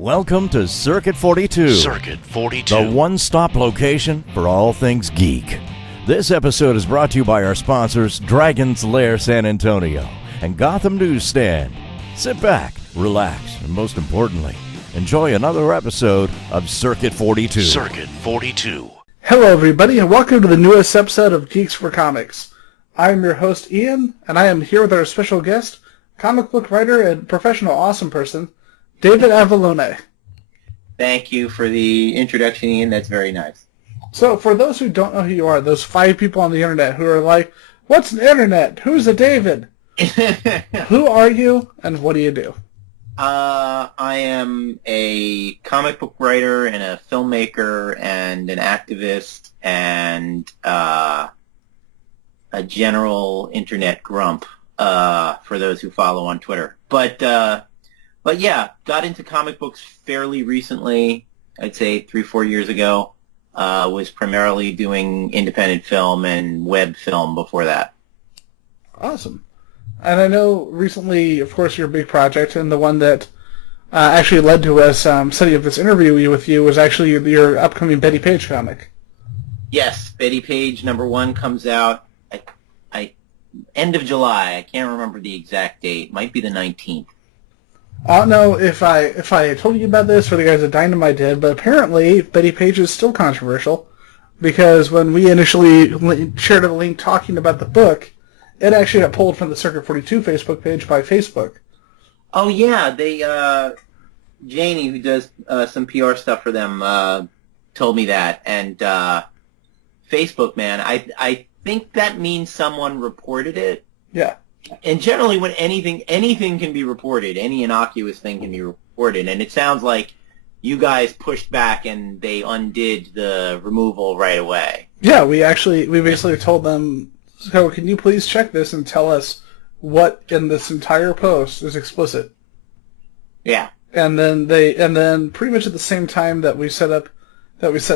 Welcome to Circuit 42. Circuit 42. The one-stop location for all things geek. This episode is brought to you by our sponsors, Dragon's Lair San Antonio and Gotham Newsstand. Sit back, relax, and most importantly, enjoy another episode of Circuit 42. Circuit 42. Hello, everybody, and welcome to the newest episode of Geeks4Comics. I am your host, Ian, and I am here with our special guest, comic book writer and professional awesome person, David Avallone. Thank you for the introduction, Ian. That's very nice. So, for those who don't know who you are, those 5 people on the internet who are like, what's an internet? Who's a David? Who are you, and what do you do? I am a comic book writer and a filmmaker and an activist and a general internet grump for those who follow on Twitter. But yeah, got into comic books fairly recently, I'd say 3-4 years ago. Was primarily doing independent film and web film before that. Awesome. And I know recently, of course, your big project, and the one that actually led to us setting up this interview with you was actually your upcoming Bettie Page comic. Yes, Bettie Page #1 comes out end of July. I can't remember the exact date. Might be the 19th. I don't know if I told you about this or the guys at Dynamite did, but apparently Bettie Page is still controversial because when we initially shared a link talking about the book, it actually got pulled from the Circuit 42 Facebook page by Facebook. Oh yeah, they Janie, who does some PR stuff for them, told me that. And Facebook, man, I think that means someone reported it. Yeah. And generally, when anything can be reported, any innocuous thing can be reported, and it sounds like you guys pushed back and they undid the removal right away. Yeah, we basically told them, so can you please check this and tell us what in this entire post is explicit? Yeah. And then pretty much at the same time that we set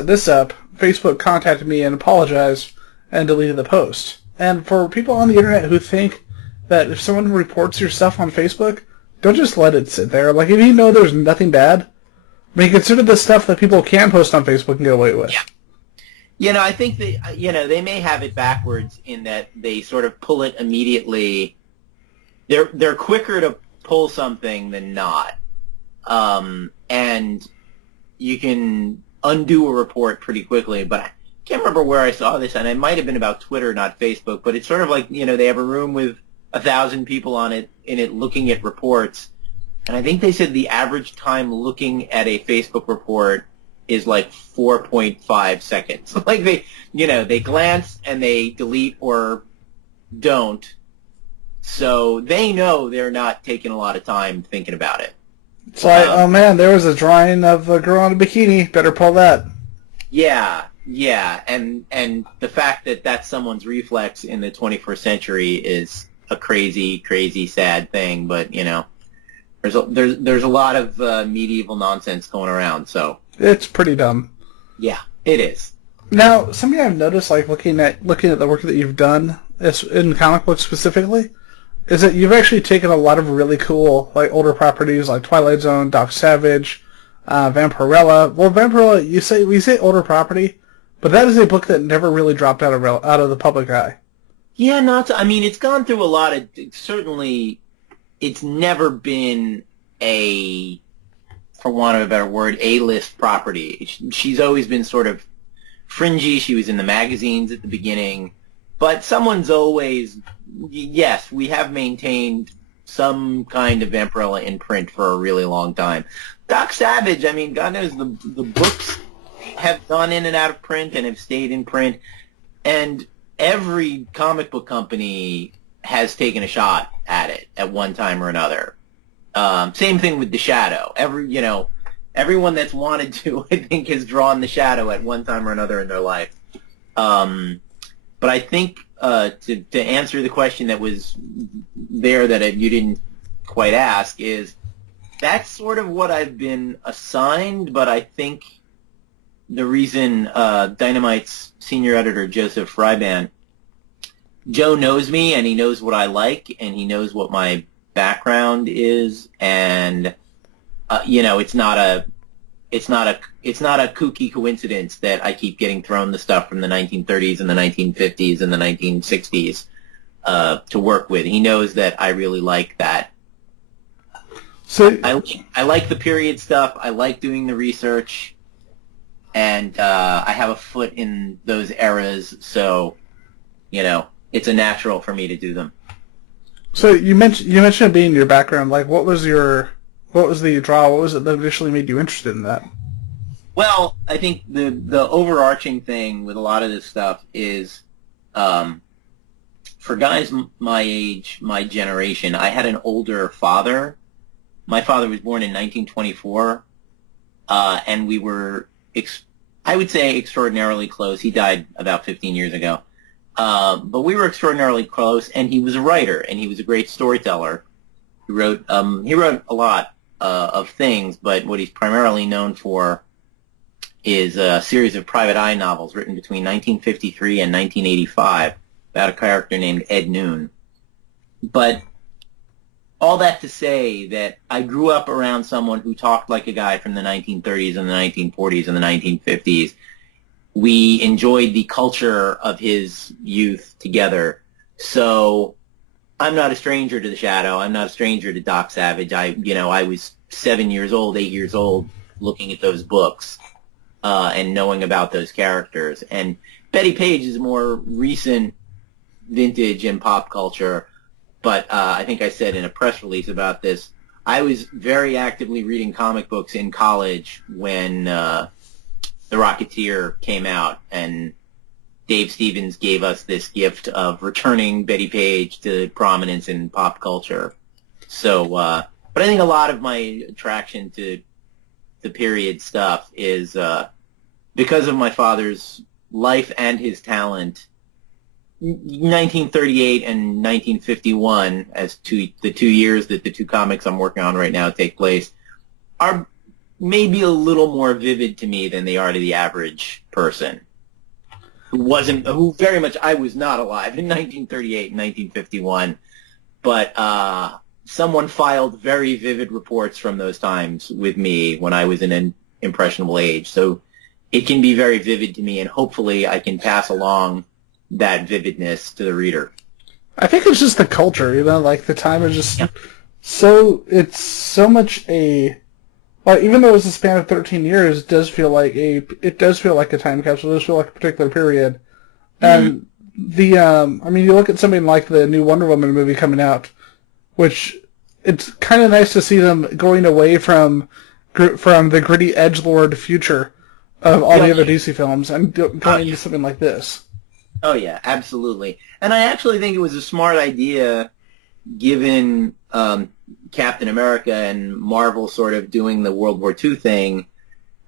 this up, Facebook contacted me and apologized and deleted the post. And for people on the internet who think that if someone reports your stuff on Facebook, don't just let it sit there. Like, if you know there's nothing bad, I mean, consider the stuff that people can post on Facebook and get away with. Yeah. You know, I think that, they may have it backwards in that they sort of pull it immediately. They're quicker to pull something than not. And you can undo a report pretty quickly, but I can't remember where I saw this, and it might have been about Twitter, not Facebook, but it's sort of like, they have a room with 1,000 people in it looking at reports, and I think they said the average time looking at a Facebook report is like 4.5 seconds. Like they glance and they delete or don't, so they know they're not taking a lot of time thinking about it. It's like, oh man, there was a drawing of a girl in a bikini. Better pull that. Yeah, and the fact that that's someone's reflex in the 21st century is a crazy, crazy, sad thing. But there's a lot of medieval nonsense going around. So it's pretty dumb. Yeah, it is. Now, something I've noticed, like looking at the work that you've done in comic books specifically, is that you've actually taken a lot of really cool, like, older properties like Twilight Zone, Doc Savage, Vampirella. Well, Vampirella, we say older property, but that is a book that never really dropped out of the public eye. Yeah, it's gone through a lot of, certainly, it's never been for want of a better word, A-list property. She's always been sort of fringy. She was in the magazines at the beginning, but someone's always, yes, we have maintained some kind of Vampirella in print for a really long time. Doc Savage, God knows the books have gone in and out of print and have stayed in print, and every comic book company has taken a shot at it at one time or another. Same thing with The Shadow. Everyone that's wanted to, I think, has drawn The Shadow at one time or another in their life. But I think to answer the question that was there that you didn't quite ask is, that's sort of what I've been assigned, but I think the reason Dynamite's senior editor, Joseph Fryban, Joe knows me, and he knows what I like, and he knows what my background is, and it's not a kooky coincidence that I keep getting thrown the stuff from the 1930s and the 1950s and the 1960s to work with. He knows that I really like that. So I like the period stuff. I like doing the research, and I have a foot in those eras, so it's a natural for me to do them. So you mentioned it being your background. Like, what was the draw? What was it that initially made you interested in that? Well, I think the overarching thing with a lot of this stuff is, for guys my age, my generation, I had an older father. My father was born in 1924, and we were, I would say, extraordinarily close. He died about 15 years ago. But we were extraordinarily close, and he was a writer, and he was a great storyteller. He wrote a lot of things, but what he's primarily known for is a series of private eye novels written between 1953 and 1985 about a character named Ed Noon. But all that to say that I grew up around someone who talked like a guy from the 1930s and the 1940s and the 1950s. We enjoyed the culture of his youth together. So I'm not a stranger to the Shadow. I'm not a stranger to Doc Savage. I was 7 years old, 8 years old, looking at those books and knowing about those characters. And Bettie Page is more recent vintage in pop culture. But I think I said in a press release about this, I was very actively reading comic books in college when The Rocketeer came out, and Dave Stevens gave us this gift of returning Bettie Page to prominence in pop culture. So, but I think a lot of my attraction to the period stuff is because of my father's life and his talent. 1938 and 1951, as the 2 years that the two comics I'm working on right now take place, are maybe a little more vivid to me than they are to the average person who very much, I was not alive in 1938 and 1951, but someone filed very vivid reports from those times with me when I was in an impressionable age. So it can be very vivid to me, and hopefully I can pass along that vividness to the reader. I think it's just the culture, like the time is just it's so much a, like, even though it's a span of 13 years, it does feel like a time capsule. It does feel like a particular period. And you look at something like the new Wonder Woman movie coming out, which it's kind of nice to see them going away from the gritty edgelord future of all the other DC films and going into something like this. Oh, yeah, absolutely. And I actually think it was a smart idea, given Captain America and Marvel sort of doing the World War II thing.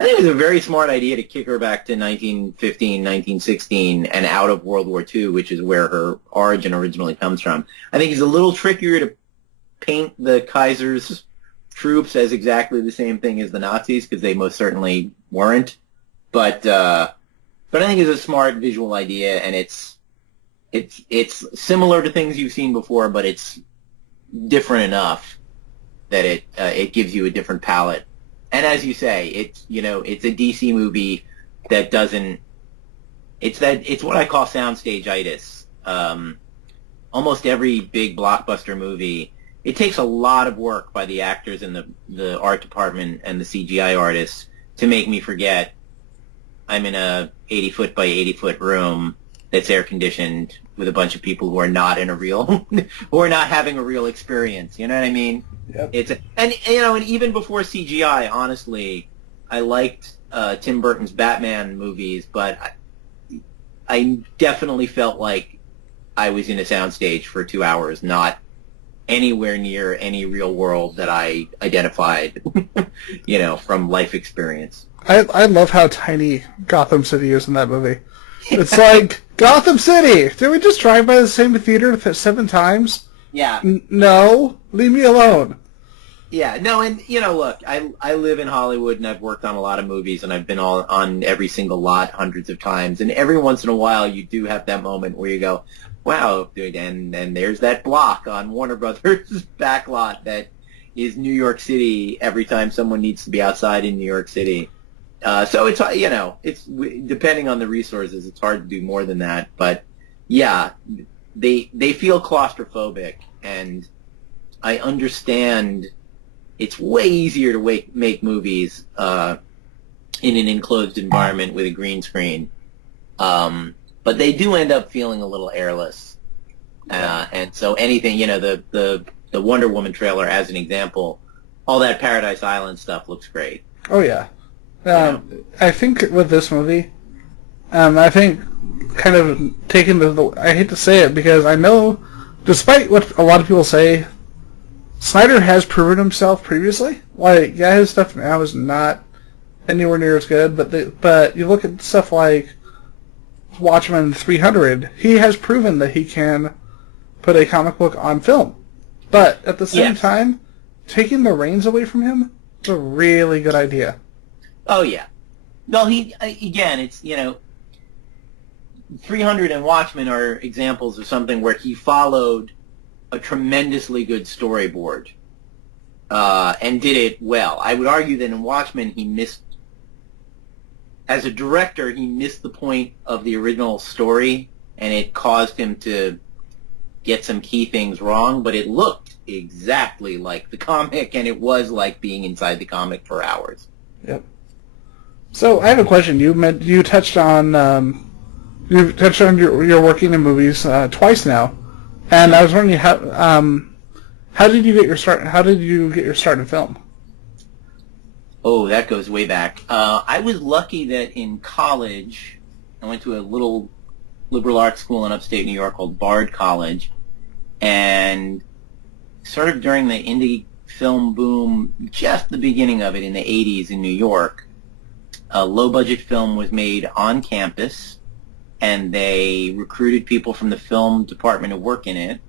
I think it was a very smart idea to kick her back to 1915, 1916, and out of World War II, which is where her origin originally comes from. I think it's a little trickier to paint the Kaiser's troops as exactly the same thing as the Nazis, because they most certainly weren't. But I think it's a smart visual idea, and it's similar to things you've seen before, but it's different enough that it gives you a different palette. And as you say, it's a DC movie that doesn't. It's what I call soundstage-itis. Almost every big blockbuster movie, it takes a lot of work by the actors and the art department and the CGI artists to make me forget I'm in a 80-foot by 80-foot room that's air-conditioned with a bunch of people who are not in who are not having a real experience. You know what I mean? Yep. And even before CGI, honestly, I liked Tim Burton's Batman movies, but I definitely felt like I was in a soundstage for 2 hours, not anywhere near any real world that I identified, from life experience. I love how tiny Gotham City is in that movie. It's like, Gotham City! Did we just drive by the same theater 7 times? Yeah. No, leave me alone. Yeah, no, and, look, I live in Hollywood, and I've worked on a lot of movies, and I've been on every single lot hundreds of times, and every once in a while you do have that moment where you go, wow, dude, and there's that block on Warner Brothers' back lot that is New York City every time someone needs to be outside in New York City. So it's, it's depending on the resources, it's hard to do more than that. But yeah, they feel claustrophobic, and I understand it's way easier to make movies in an enclosed environment with a green screen. But they do end up feeling a little airless. And so anything, the Wonder Woman trailer as an example, all that Paradise Island stuff looks great. Oh, yeah. I think with this movie, I think kind of taking I hate to say it because I know, despite what a lot of people say, Snyder has proven himself previously. Like, yeah, his stuff now is not anywhere near as good, but you look at stuff like Watchmen 300, he has proven that he can put a comic book on film. But at the same time, taking the reins away from him is a really good idea. Oh, yeah. Well, it's, 300 and Watchmen are examples of something where he followed a tremendously good storyboard and did it well. I would argue that in Watchmen he missed, as a director, he missed the point of the original story, and it caused him to get some key things wrong, but it looked exactly like the comic, and it was like being inside the comic for hours. Yep. So I have a question. You touched on you're working in movies twice now, and I was wondering how did you get your start? How did you get your start in film? Oh, that goes way back. I was lucky that in college, I went to a little liberal arts school in upstate New York called Bard College, and sort of during the indie film boom, just the beginning of it in the 80s in New York, a low-budget film was made on campus, and they recruited people from the film department to work in it,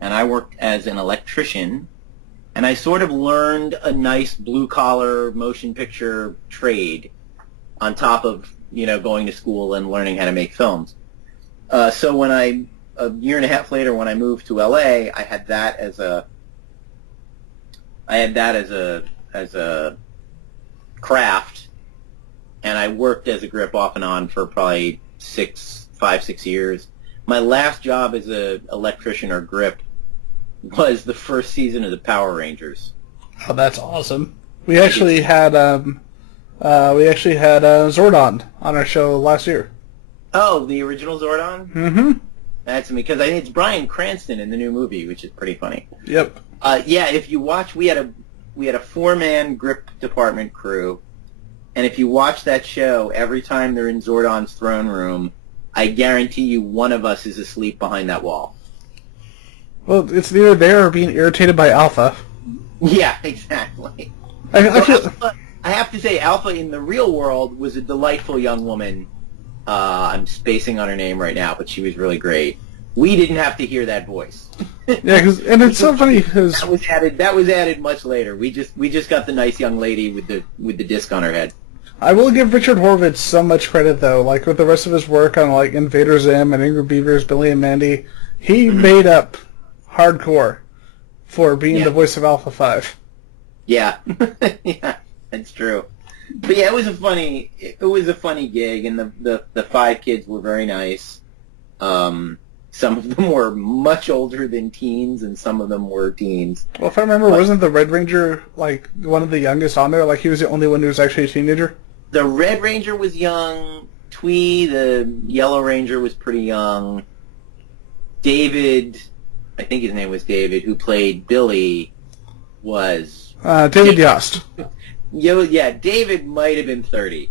and I worked as an electrician, and I sort of learned a nice blue-collar motion picture trade on top of, going to school and learning how to make films. So when a year and a half later, when I moved to LA, I had that as a craft, and I worked as a grip off and on for probably 5-6 years. My last job as an electrician or grip was the first season of the Power Rangers. Oh, that's awesome. We actually had Zordon on our show last year. Oh, the original Zordon? Mm-hmm. That's because I think it's Bryan Cranston in the new movie, which is pretty funny. Yep. Yeah, if you watch, we had a 4-man grip department crew, and if you watch that show, every time they're in Zordon's throne room, I guarantee you one of us is asleep behind that wall. Well, it's either there or being irritated by Alpha. Yeah, exactly. I have to say, Alpha in the real world was a delightful young woman. I'm spacing on her name right now, but she was really great. We didn't have to hear that voice. Yeah, and it's so funny because that was added much later. We just got the nice young lady with the disc on her head. I will give Richard Horvitz so much credit though. Like with the rest of his work on like Invader Zim and Angry Beavers, Billy and Mandy, he made up hardcore for being the voice of Alpha 5. Yeah, yeah, that's true. But yeah, it was a funny gig, and the 5 kids were very nice. Some of them were much older than teens, and some of them were teens. Well, if I remember, wasn't the Red Ranger like one of the youngest on there? Like he was the only one who was actually a teenager? The Red Ranger was young. Twee, the Yellow Ranger, was pretty young. David, I think his name was David, who played Billy, was... David Yost. Yeah, David might have been 30.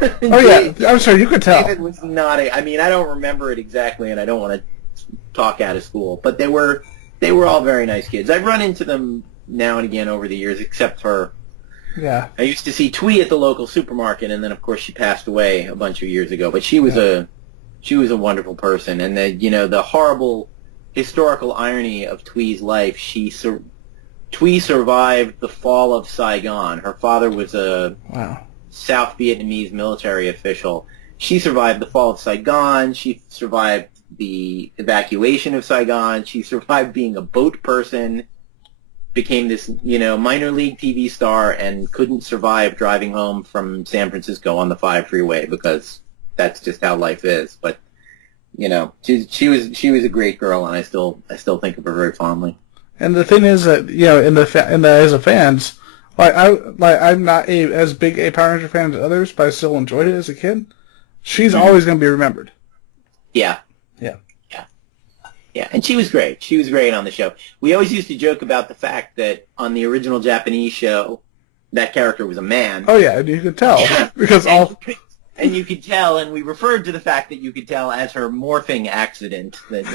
Oh, yeah. I'm sorry, you could tell. David was not I don't remember it exactly, and I don't want to talk out of school, but they were all very nice kids. I've run into them now and again over the years, except for... Yeah. I used to see Twee at the local supermarket, and then, of course, she passed away a bunch of years ago, but she was a wonderful person, and the horrible historical irony of Twee's life, Twee survived the fall of Saigon. Her father was a South Vietnamese military official. She survived the fall of Saigon. She survived the evacuation of Saigon. She survived being a boat person, became this, minor league TV star and couldn't survive driving home from San Francisco on the 5 freeway because that's just how life is. But, she was a great girl, and I still think of her very fondly. And the thing is that, as a fans, I'm not as big a Power Ranger fan as others, but I still enjoyed it as a kid. She's always going to be remembered. Yeah. Yeah, and she was great. She was great on the show. We always used to joke about the fact that on the original Japanese show, that character was a man. Oh, yeah, and you could tell. Because And you could tell, and we referred to the fact that you could tell as her morphing accident, that,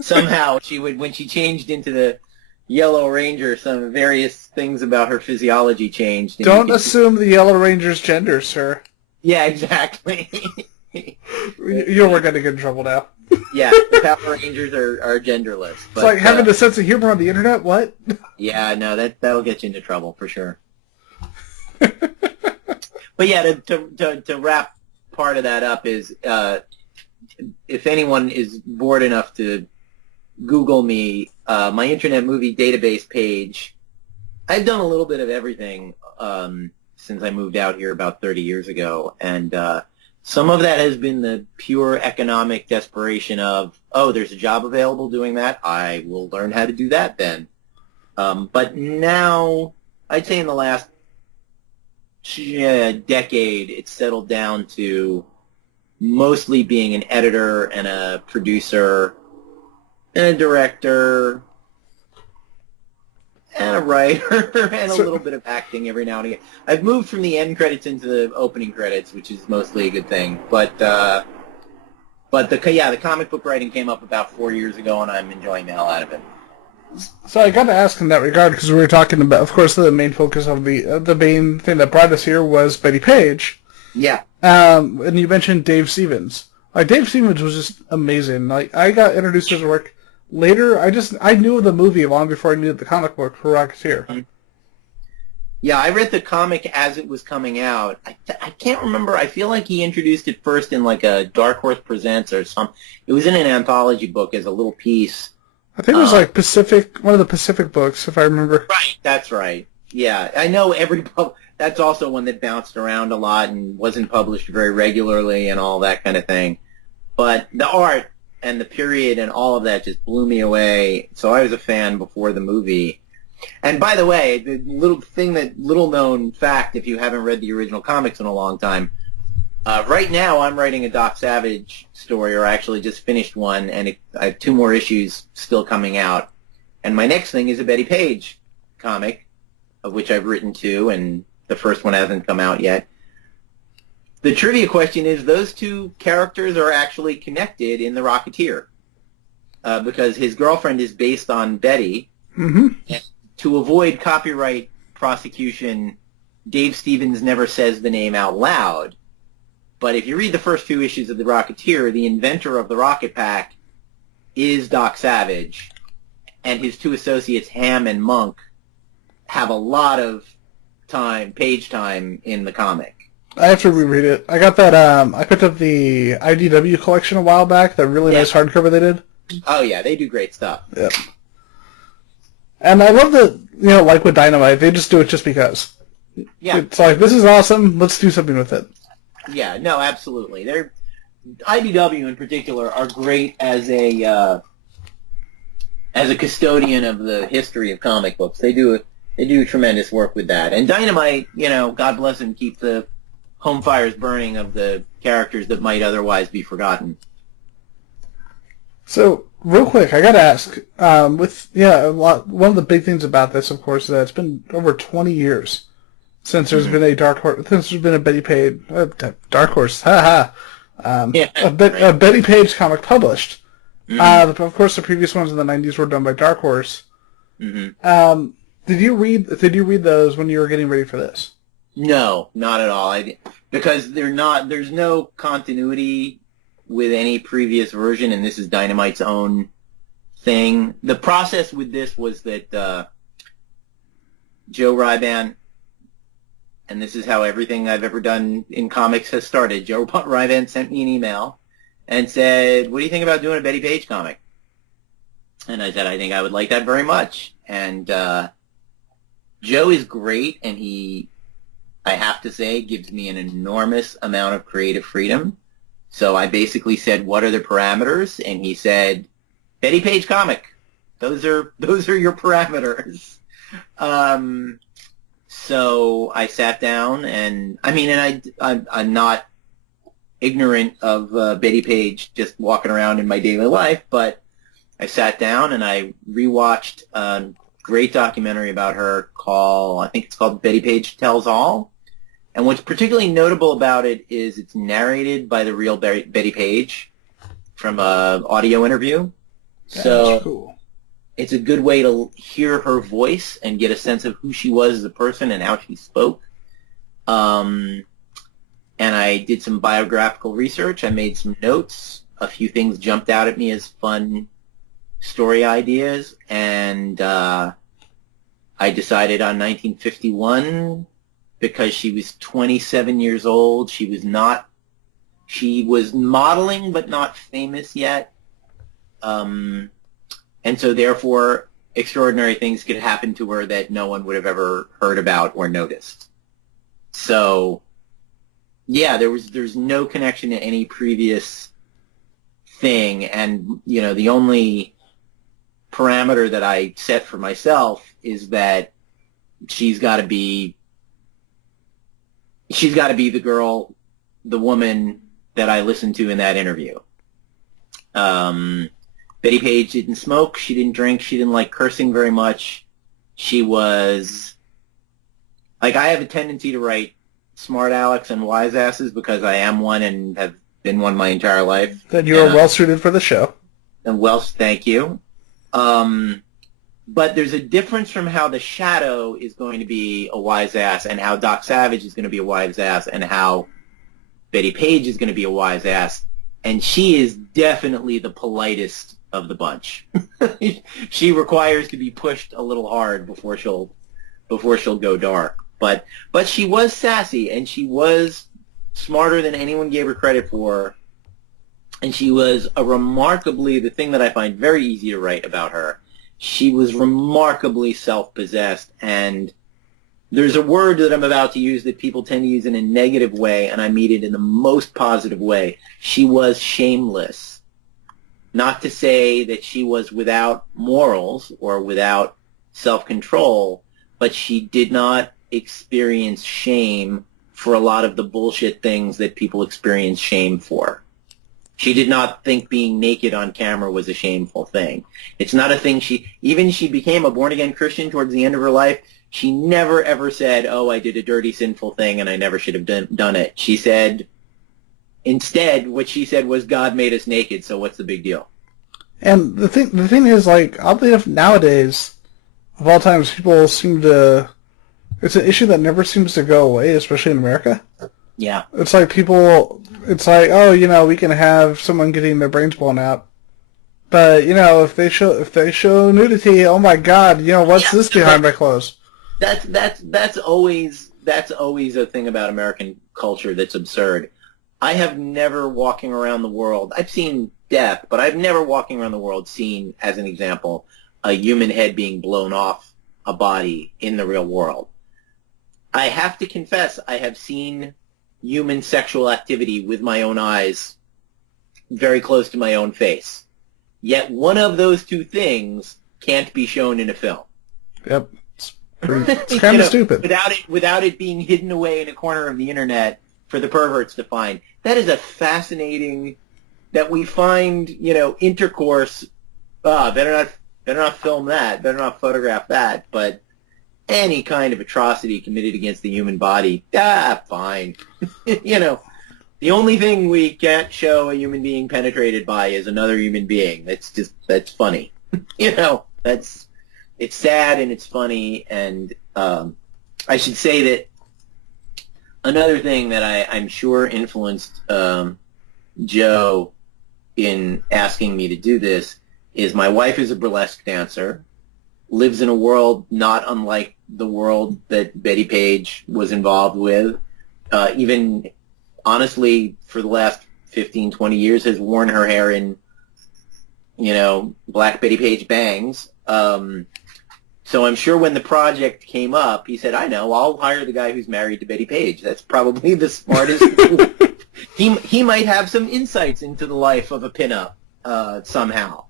somehow when she changed into the Yellow Ranger, some various things about her physiology changed. Don't assume the Yellow Ranger's gender, sir. Yeah, exactly. We're going to get in trouble now. Yeah, the Power Rangers are genderless. But, it's like having a sense of humor on the internet? What? Yeah, no, that'll get you into trouble for sure. But yeah, to wrap part of that up is, if anyone is bored enough to Google me, my Internet Movie Database page, I've done a little bit of everything since I moved out here about 30 years ago, and some of that has been the pure economic desperation of, there's a job available doing that, I will learn how to do that then. But now, I'd say in the last decade, it's settled down to mostly being an editor and a producer and a director and a writer and a little bit of acting every now and again. I've moved from the end credits into the opening credits, which is mostly a good thing. But the comic book writing came up about 4 years ago, and I'm enjoying the hell out of it. So I got to ask in that regard, because we were talking about, of course, the main focus of the main thing that brought us here was Bettie Page. Yeah. And you mentioned Dave Stevens. Dave Stevens was just amazing. I got introduced to his work later. I knew of the movie long before I knew the comic book for Rocketeer. Mm-hmm. Yeah, I read the comic as it was coming out. I can't remember. I feel like he introduced it first in like a Dark Horse Presents or something. It was in an anthology book as a little piece. I think it was like one of the Pacific books, if I remember. Right, that's right. Yeah, I know that's also one that bounced around a lot and wasn't published very regularly and all that kind of thing. But the art and the period and all of that just blew me away. So I was a fan before the movie. And by the way, the little known fact, if you haven't read the original comics in a long time, right now I'm writing a Doc Savage story, or I actually just finished one, and I have 2 more issues still coming out. And my next thing is a Bettie Page comic, of which I've written 2, and the first one hasn't come out yet. The trivia question is, those 2 characters are actually connected in The Rocketeer, because his girlfriend is based on Betty. Mm-hmm. And to avoid copyright prosecution, Dave Stevens never says the name out loud. But if you read the first 2 issues of The Rocketeer, the inventor of the rocket pack is Doc Savage, and his 2 associates, Ham and Monk, have a lot of page time in the comic. I have to reread it. I got that, I picked up the IDW collection a while back, that really nice hardcover they did. Oh yeah, they do great stuff. Yep. And I love that, like with Dynamite, they just do it just because. Yeah. It's like, this is awesome, let's do something with it. Yeah, no, absolutely. IDW in particular are great as a custodian of the history of comic books. They do tremendous work with that. And Dynamite, God bless him, keep the home fires burning of the characters that might otherwise be forgotten. So, real quick, I gotta ask, one of the big things about this, of course, is that it's been over 20 years since there's been a Bettie Page, Dark Horse, a Bettie Page comic published. Mm-hmm. Of course, the previous ones in the 90s were done by Dark Horse. Mm-hmm. Did you read those when you were getting ready for this? No, not at all. Because there's no continuity with any previous version, and this is Dynamite's own thing. The process with this was that Joe Ryban, and this is how everything I've ever done in comics has started. Joe Ryban sent me an email and said, "What do you think about doing a Bettie Page comic?" And I said, "I think I would like that very much." And Joe is great, and I have to say, gives me an enormous amount of creative freedom. So I basically said, what are the parameters? And he said, Bettie Page comic. Those are your parameters. So I sat down, and I'm not ignorant of Bettie Page just walking around in my daily life, but I sat down and I rewatched a great documentary about her I think it's called Bettie Page Tells All. And what's particularly notable about it is it's narrated by the real Bettie Page from an audio interview. That's cool. It's a good way to hear her voice and get a sense of who she was as a person and how she spoke. And I did some biographical research. I made some notes. A few things jumped out at me as fun story ideas. And I decided on 1951 because she was 27 years old. She was modeling but not famous yet. And so, therefore, extraordinary things could happen to her that no one would have ever heard about or noticed. So, yeah, there's no connection to any previous thing. And, the only parameter that I set for myself is that she's got to be the girl, the woman that I listened to in that interview. Bettie Page didn't smoke, she didn't drink, she didn't like cursing very much. She was, I have a tendency to write smart alecks and wise asses because I am one and have been one my entire life. Then you are well suited for the show. And thank you. But there's a difference from how the Shadow is going to be a wise ass and how Doc Savage is going to be a wise ass and how Bettie Page is going to be a wise ass. And she is definitely the politest of the bunch. She requires to be pushed a little hard before she'll go dark. But she was sassy, and she was smarter than anyone gave her credit for. And she was the thing that I find very easy to write about her, she was remarkably self-possessed. And there's a word that I'm about to use that people tend to use in a negative way, and I mean it in the most positive way. She was shameless. Not to say that she was without morals or without self-control, but she did not experience shame for a lot of the bullshit things that people experience shame for. She did not think being naked on camera was a shameful thing. It's not a thing she became a born-again Christian towards the end of her life. She never, ever said, oh, I did a dirty, sinful thing and I never should have done it. She said, instead, what she said was, God made us naked, so what's the big deal? And the thing is, oddly enough, nowadays, of all times, people seem to... It's an issue that never seems to go away, especially in America. Yeah. It's like oh, we can have someone getting their brains blown out. But, if they show nudity, oh my God, what's this behind my clothes? That's always a thing about American culture that's absurd. I have never walking around the world, I've seen death, but I've never walking around the world seen, as an example, a human head being blown off a body in the real world. I have to confess, I have seen human sexual activity with my own eyes very close to my own face. Yet one of those two things can't be shown in a film. Yep. It's kind of stupid. Without it being hidden away in a corner of the internet for the perverts to find. That is a fascinating, that we find, intercourse, better not film that, better not photograph that, but any kind of atrocity committed against the human body, fine. The only thing we can't show a human being penetrated by is another human being. That's funny. It's sad and it's funny, and I should say that another thing that I'm sure influenced Joe in asking me to do this is my wife is a burlesque dancer, lives in a world not unlike the world that Bettie Page was involved with, even honestly for the last 15, 20 years has worn her hair in, black Bettie Page bangs. So I'm sure when the project came up, he said, I know, I'll hire the guy who's married to Bettie Page. That's probably the smartest. He might have some insights into the life of a pinup somehow.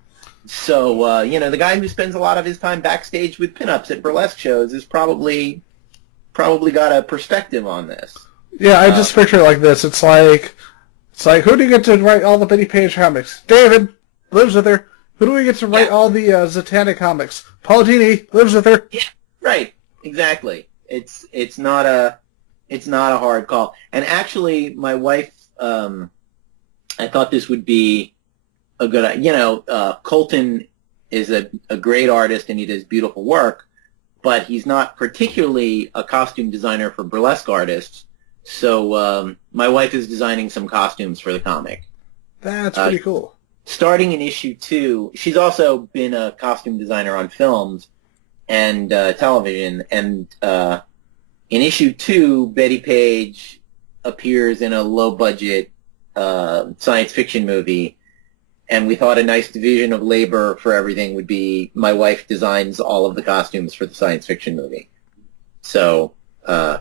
So, the guy who spends a lot of his time backstage with pinups at burlesque shows is probably got a perspective on this. Yeah, I just picture it like this. It's like, who do you get to write all the Bettie Page comics? David lives with her. Who do we get to write all the Zatanna comics? Paul Dini lives with her. Yeah, right. Exactly. It's not a hard call. And actually, my wife, I thought this would be a good. Colton is a great artist and he does beautiful work, but he's not particularly a costume designer for burlesque artists. So my wife is designing some costumes for the comic. That's pretty cool. Starting in issue 2, she's also been a costume designer on films and television. And in issue 2, Bettie Page appears in a low-budget science fiction movie. And we thought a nice division of labor for everything would be my wife designs all of the costumes for the science fiction movie. So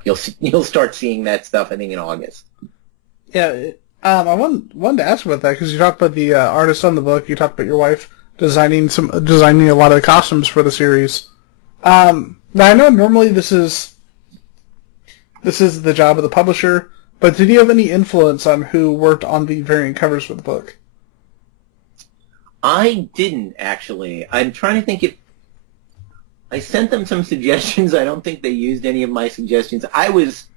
you'll start seeing that stuff, I think, in August. Yeah. I wanted to ask about that because you talked about the artist on the book. You talked about your wife designing a lot of the costumes for the series. Now I know normally this is the job of the publisher, but did you have any influence on who worked on the variant covers for the book? I didn't, actually. I'm trying to think if I sent them some suggestions. I don't think they used any of my suggestions. I was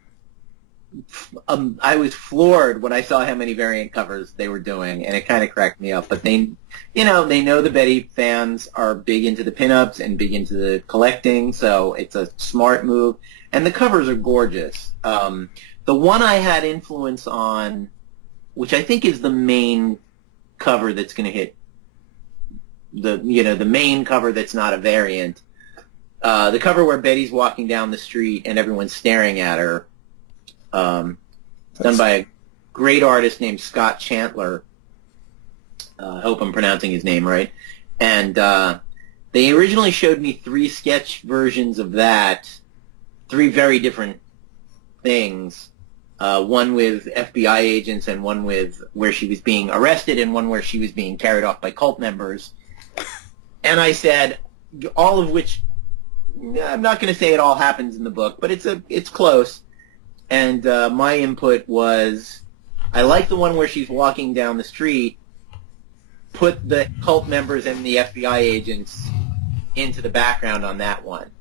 floored when I saw how many variant covers they were doing, and it kind of cracked me up. But they know the Bettie fans are big into the pinups and big into the collecting, so it's a smart move. And the covers are gorgeous. The one I had influence on, which I think is the main cover that's going to hit the main cover that's not a variant. The cover where Betty's walking down the street and everyone's staring at her. Done by a great artist named Scott Chantler. I hope I'm pronouncing his name right. And they originally showed me 3 sketch versions of that, 3 very different things. One with FBI agents and one with where she was being arrested and one where she was being carried off by cult members. And I said, all of which, I'm not going to say it all happens in the book, but it's close. And my input was, I like the one where she's walking down the street, put the cult members and the FBI agents into the background on that one.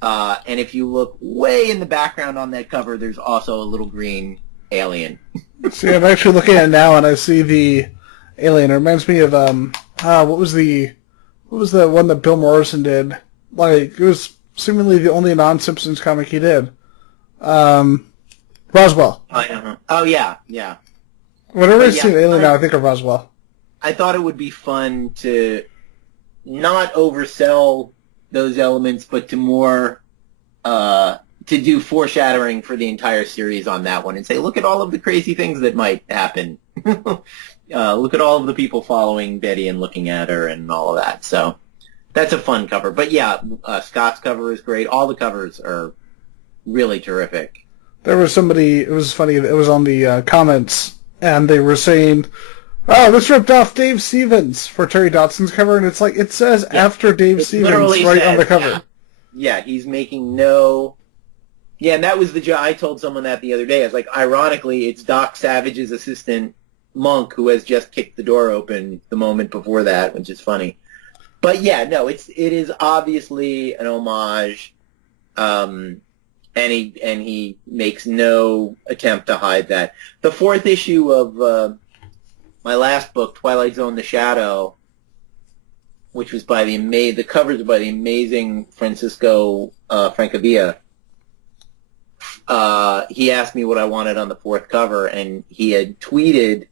And if you look way in the background on that cover, there's also a little green alien. See, I'm actually looking at it now, and I see the alien. It reminds me of, what was the one that Bill Morrison did? Like, it was seemingly the only non-Simpsons comic he did. Roswell. Oh, yeah. Whenever I see an alien now, I think of Roswell. I thought it would be fun to not oversell those elements, but to more to do foreshadowing for the entire series on that one and say, look at all of the crazy things that might happen. Look at all of the people following Betty and looking at her and all of that. So that's a fun cover. But yeah, Scott's cover is great. All the covers are really terrific. There was somebody, it was funny, it was on the comments, and they were saying, oh, this ripped off Dave Stevens for Terry Dotson's cover, and it's like, it says after Dave Stevens right on the cover. Yeah, he's making no... Yeah, and that was the joke. I told someone that the other day. I was like, ironically, it's Doc Savage's assistant, Monk, who has just kicked the door open the moment before that, which is funny. But yeah, no, it is obviously an homage, and he makes no attempt to hide that. The 4th issue of my last book, Twilight Zone: The Shadow, which was by the covers are by the amazing Francisco Francavilla. He asked me what I wanted on the 4th cover, and he had tweeted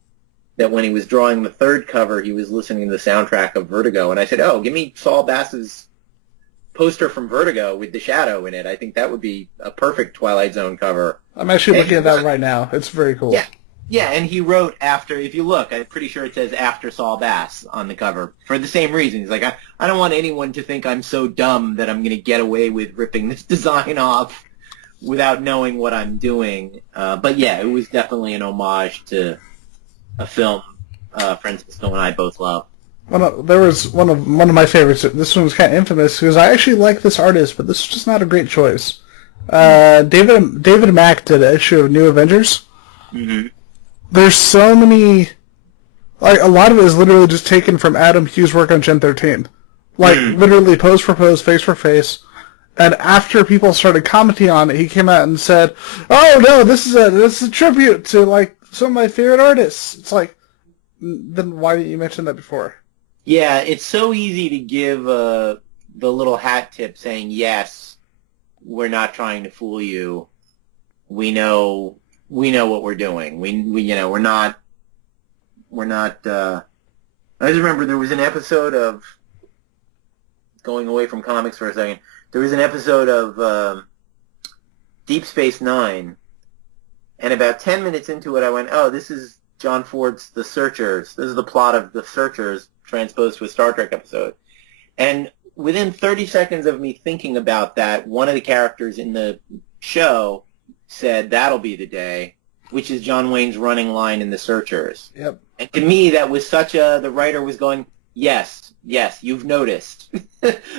that when he was drawing the 3rd cover, he was listening to the soundtrack of Vertigo. And I said, oh, give me Saul Bass's poster from Vertigo with the shadow in it. I think that would be a perfect Twilight Zone cover. I'm actually looking at that right now. It's very cool. Yeah, Yeah, and he wrote after, if you look, I'm pretty sure it says after Saul Bass on the cover for the same reason. He's like, I don't want anyone to think I'm so dumb that I'm going to get away with ripping this design off without knowing what I'm doing. But yeah, it was definitely an homage to a film Francisco and I both love. There was one of my favorites. This one was kind of infamous because I actually like this artist, but this is just not a great choice. David Mack did an issue of New Avengers. Mm-hmm. There's so many, like, a lot of it is literally just taken from Adam Hughes' work on Gen 13. Like, literally pose for pose, face for face. And after people started commenting on it, he came out and said, "Oh no, this is a tribute to, like, some of my favorite artists." It's like, then why didn't you mention that before? Yeah, it's so easy to give the little hat tip saying, yes, we're not trying to fool you. We know what we're doing. We we're not, I just remember there was an episode of, going away from comics for a second, there was an episode of Deep Space Nine, and about 10 minutes into it I went, oh, this is John Ford's The Searchers. This is the plot of The Searchers transposed to a Star Trek episode. And within 30 seconds of me thinking about that, one of the characters in the show said, "That'll be the day," which is John Wayne's running line in The Searchers. Yep. And to me, that was the writer was going, yes, you've noticed.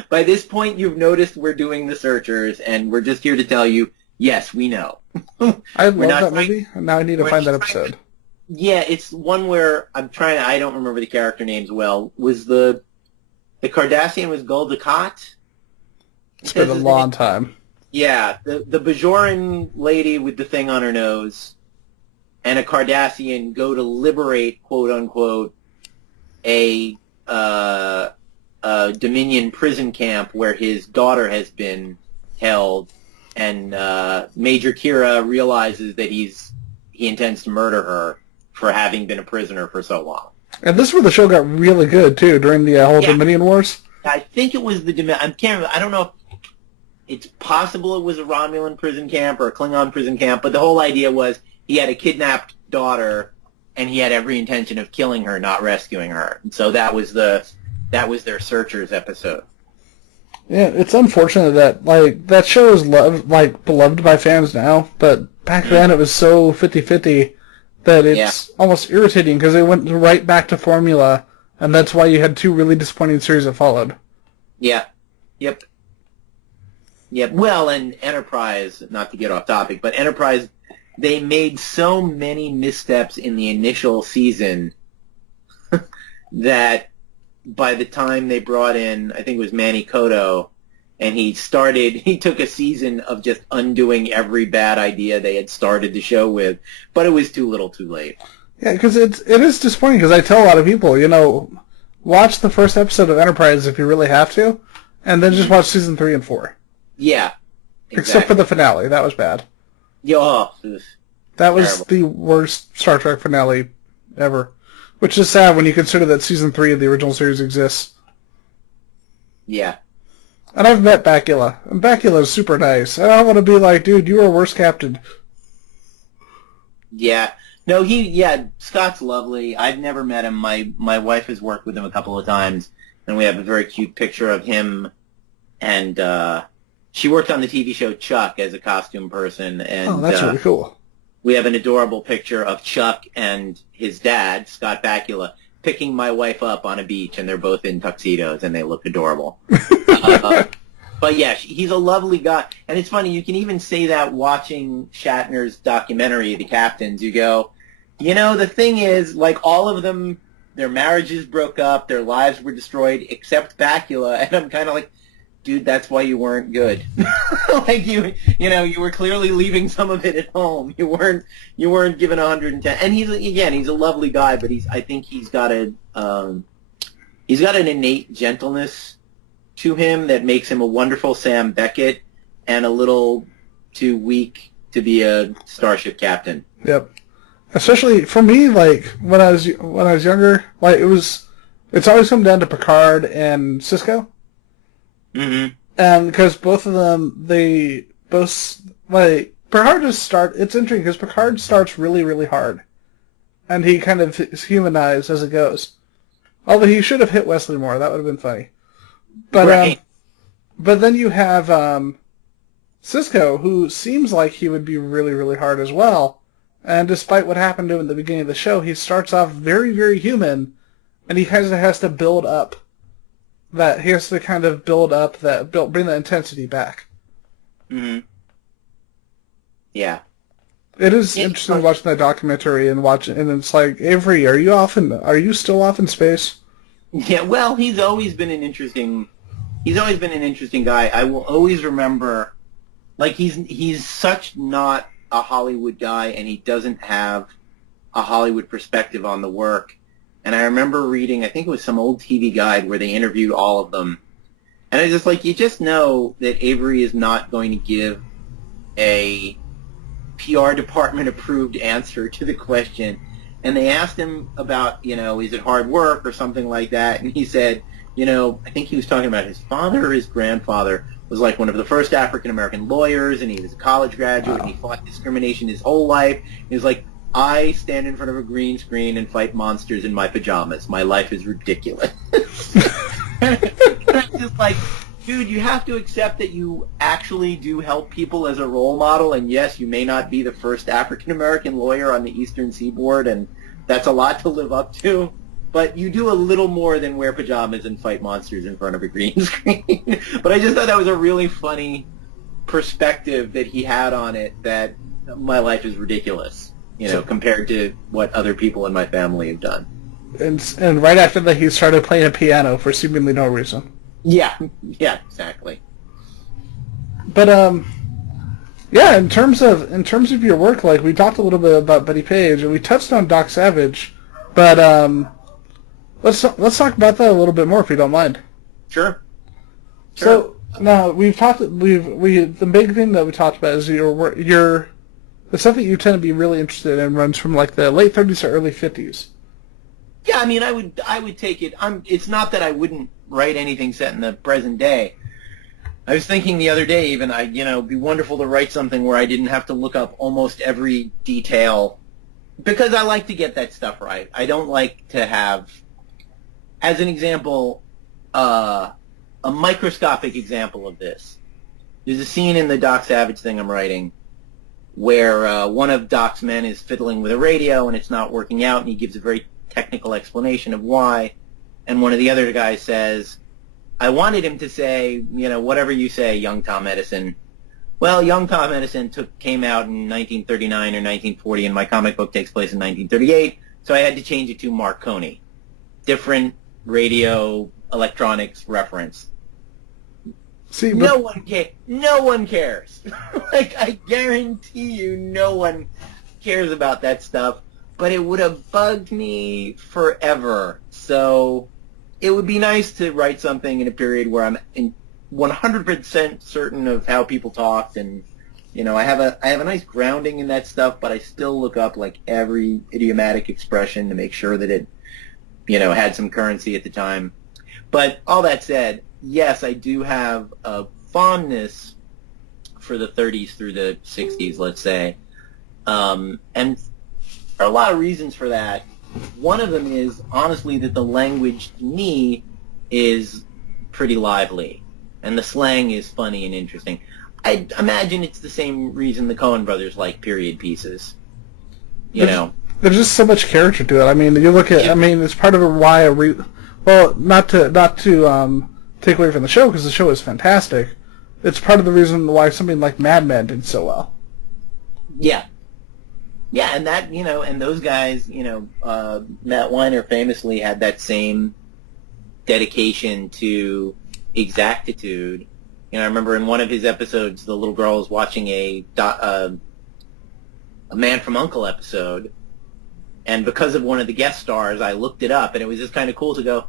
By this point, you've noticed we're doing The Searchers, and we're just here to tell you, yes, we know. I love that movie, and now I need to find that episode. Yeah, it's one where I don't remember the character names well. Was the Cardassian was Gul Dukat? It's been a long time. Yeah, the Bajoran lady with the thing on her nose and a Cardassian go to liberate, quote unquote, a Dominion prison camp where his daughter has been held, and Major Kira realizes that he intends to murder her for having been a prisoner for so long. And this is where the show got really good too, during the whole Dominion Wars. I think it was the Dominion. I don't know if it's possible it was a Romulan prison camp or a Klingon prison camp, but the whole idea was he had a kidnapped daughter, and he had every intention of killing her, not rescuing her. And so that was their Searchers episode. Yeah, it's unfortunate that that show is beloved by fans now, but back then it was so 50-50 that it's almost irritating because they went right back to formula, and that's why you had two really disappointing series that followed. Yeah. Yep. Well, and Enterprise, not to get off topic, but Enterprise, they made so many missteps in the initial season that by the time they brought in, I think it was Manny Cotto, and he took a season of just undoing every bad idea they had started the show with, but it was too little too late. Yeah, because it is disappointing, because I tell a lot of people, watch the first episode of Enterprise if you really have to, and then just watch season 3 and 4. Yeah. Exactly. Except for the finale. That was bad. Yeah. That was the worst Star Trek finale ever. Which is sad when you consider that season 3 of the original series exists. Yeah. And I've met Bakula. And Bakula's super nice. I don't want to be like, dude, you were a worse captain. Yeah. No, Scott's lovely. I've never met him. My wife has worked with him a couple of times, and we have a very cute picture of him, and she worked on the TV show Chuck as a costume person. And, that's really cool. We have an adorable picture of Chuck and his dad, Scott Bakula, picking my wife up on a beach, and they're both in tuxedos, and they look adorable. But yeah, he's a lovely guy. And it's funny, you can even say that watching Shatner's documentary, The Captains. You go, the thing is, like, all of them, their marriages broke up, their lives were destroyed, except Bakula. And I'm kind of like, dude, that's why you weren't good. Like, you were clearly leaving some of it at home. You weren't given 110. And he's a lovely guy, but I think he's got an innate gentleness to him that makes him a wonderful Sam Beckett and a little too weak to be a starship captain. Yep. Especially for me, like when I was younger, like it's always come down to Picard and Sisko. Mm-hmm. And because both of them, Picard it's interesting because Picard starts really, really hard. and he kind of is humanized as it goes. Although he should have hit Wesley more. That would have been funny. But Right. but then you have Cisco, who seems like he would be really, really hard as well. And despite what happened to him at the beginning of the show, he starts off very, very human, and he kind of has to build up that. He has to kind of build up that, bring the intensity back. Mm-hmm. Yeah. It is interesting watching that documentary and it's like, Avery, are you still off in space? Yeah, well, he's always been an interesting guy. I will always remember, like, he's such not a Hollywood guy, and he doesn't have a Hollywood perspective on the work. And I remember reading, I think it was some old TV guide where they interviewed all of them. And I just like, you just know that Avery is not going to give a PR department approved answer to the question. And they asked him about, is it hard work or something like that? And he said, I think he was talking about his father or his grandfather was like one of the first African-American lawyers, and he was a college graduate, and he fought discrimination his whole life. He was like, I stand in front of a green screen and fight monsters in my pajamas. My life is ridiculous. It's just like, dude, you have to accept that you actually do help people as a role model, and yes, you may not be the first African-American lawyer on the Eastern Seaboard, and that's a lot to live up to, but you do a little more than wear pajamas and fight monsters in front of a green screen. But I just thought that was a really funny perspective that he had on it, that my life is ridiculous, compared to what other people in my family have done. And right after that, he started playing a piano for seemingly no reason. Yeah, exactly. But yeah, in terms of your work, like, we talked a little bit about Bettie Page, and we touched on Doc Savage, but let's talk about that a little bit more, if you don't mind. Sure. So now the big thing that we talked about is the stuff that you tend to be really interested in runs from like the late 30s to early 50s. Yeah, I mean, I would take it. It's not that I wouldn't write anything set in the present day. I was thinking the other day, even, it'd be wonderful to write something where I didn't have to look up almost every detail, because I like to get that stuff right. I don't like to have, as an example, a microscopic example of this. There's a scene in the Doc Savage thing I'm writing where one of Doc's men is fiddling with a radio and it's not working out, and he gives a very technical explanation of why, and one of the other guys says, I wanted him to say, whatever you say, Young Tom Edison. Well, Young Tom Edison came out in 1939 or 1940, and my comic book takes place in 1938, so I had to change it to Marconi. Different radio electronics reference. See, no one cares. Like, I guarantee you no one cares about that stuff, but it would have bugged me forever. So it would be nice to write something in a period where I'm 100% certain of how people talked, and I have a nice grounding in that stuff, but I still look up like every idiomatic expression to make sure that it had some currency at the time. But all that said, yes, I do have a fondness for the 30s through the 60s, let's say, and there are a lot of reasons for that. One of them is, honestly, that the language to me is pretty lively, and the slang is funny and interesting. I imagine it's the same reason the Coen brothers like period pieces. There's just so much character to it. I mean, you look at, it's part of why not to take away from the show, because the show is fantastic. It's part of the reason why something like Mad Men did so well. Yeah. Yeah, and that, and those guys, Matt Weiner famously had that same dedication to exactitude. I remember in one of his episodes, the little girl was watching a Man from U.N.C.L.E. episode, and because of one of the guest stars, I looked it up, and it was just kind of cool to go,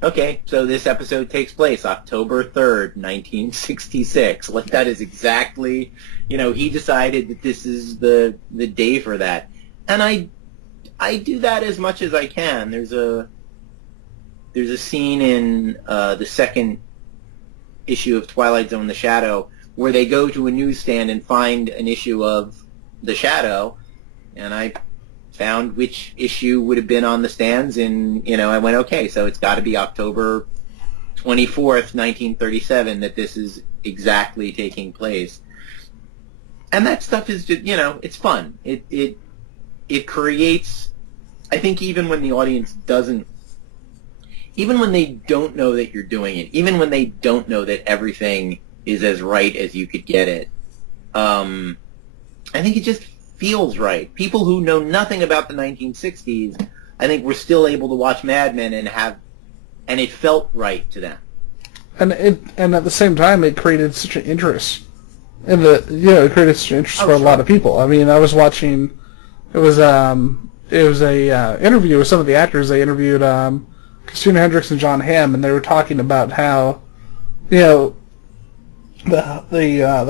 okay, so this episode takes place October 3rd, 1966. Like, that is exactly, he decided that this is the day for that. And I do that as much as I can. There's a scene in the second issue of Twilight Zone: The Shadow where they go to a newsstand and find an issue of The Shadow, and I found which issue would have been on the stands, and, I went, okay, so it's got to be October 24th, 1937 that this is exactly taking place. And that stuff is just, it's fun. It creates, I think, even when the audience even when they don't know that you're doing it, even when they don't know that everything is as right as you could get it, I think it just feels right. People who know nothing about the 1960s, I think, were still able to watch Mad Men and it felt right to them. And at the same time, it created such an interest it created such an interest for a lot of people. I mean, I was watching. It was a interview with some of the actors. They interviewed Christina Hendricks and John Hamm, and they were talking about how, the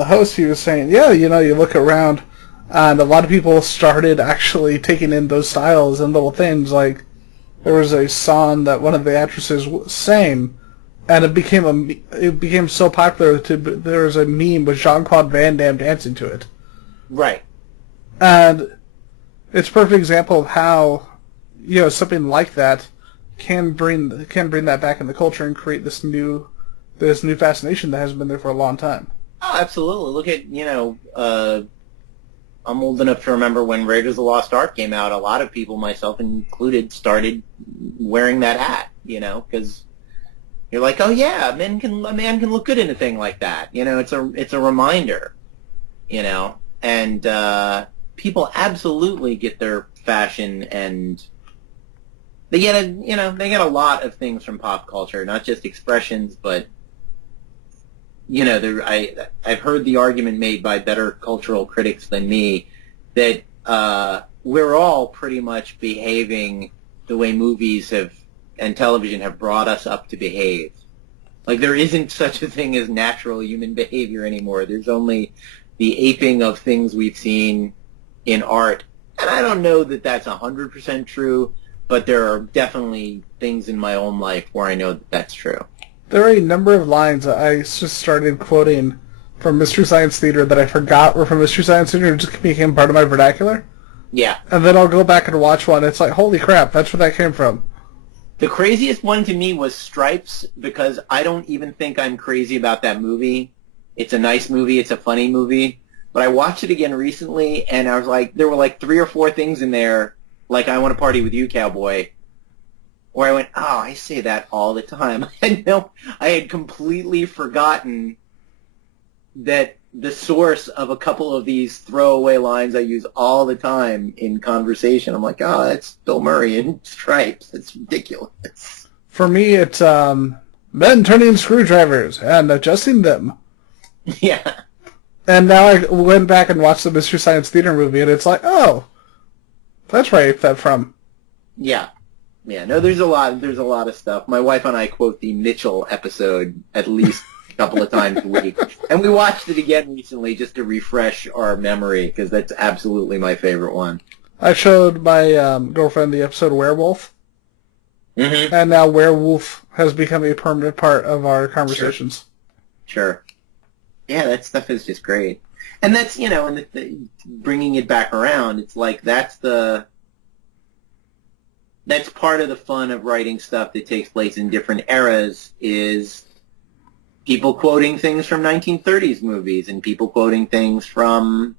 host, he was saying, you look around, and a lot of people started actually taking in those styles and little things. Like, there was a song that one of the actresses sang, and it became so popular that there was a meme with Jean-Claude Van Damme dancing to it. Right. And it's a perfect example of how, something like that can bring that back in the culture and create this new fascination that hasn't been there for a long time. Oh, absolutely. Look at, I'm old enough to remember when Raiders of the Lost Ark came out, a lot of people, myself included, started wearing that hat, because you're like, oh yeah, a man can look good in a thing like that. It's a reminder, and people absolutely get their fashion, and they get a lot of things from pop culture, not just expressions, but I've heard the argument made by better cultural critics than me that we're all pretty much behaving the way movies and television have brought us up to behave. Like, there isn't such a thing as natural human behavior anymore. There's only the aping of things we've seen in art. And I don't know that that's 100% true, but there are definitely things in my own life where I know that that's true. There are a number of lines that I just started quoting from Mystery Science Theater that I forgot were from Mystery Science Theater and just became part of my vernacular. Yeah. And then I'll go back and watch one. It's like, holy crap, that's where that came from. The craziest one to me was Stripes, because I don't even think I'm crazy about that movie. It's a nice movie. It's a funny movie. But I watched it again recently, and I was like, there were like 3 or 4 things in there, like I Want to Party with You, Cowboy, where I went, oh, I say that all the time. I had completely forgotten that the source of a couple of these throwaway lines I use all the time in conversation. I'm like, oh, that's Bill Murray in Stripes. It's ridiculous. For me, it's men turning screwdrivers and adjusting them. Yeah. And now I went back and watched the Mystery Science Theater movie, and it's like, oh, that's where I get that from. Yeah. Yeah, no, there's a lot of stuff. My wife and I quote the Mitchell episode at least a couple of times a week. And we watched it again recently just to refresh our memory, because that's absolutely my favorite one. I showed my girlfriend the episode Werewolf, and now werewolf has become a permanent part of our conversations. Sure. Yeah, that stuff is just great. And that's, and bringing it back around, it's like that's part of the fun of writing stuff that takes place in different eras, is people quoting things from 1930s movies and people quoting things from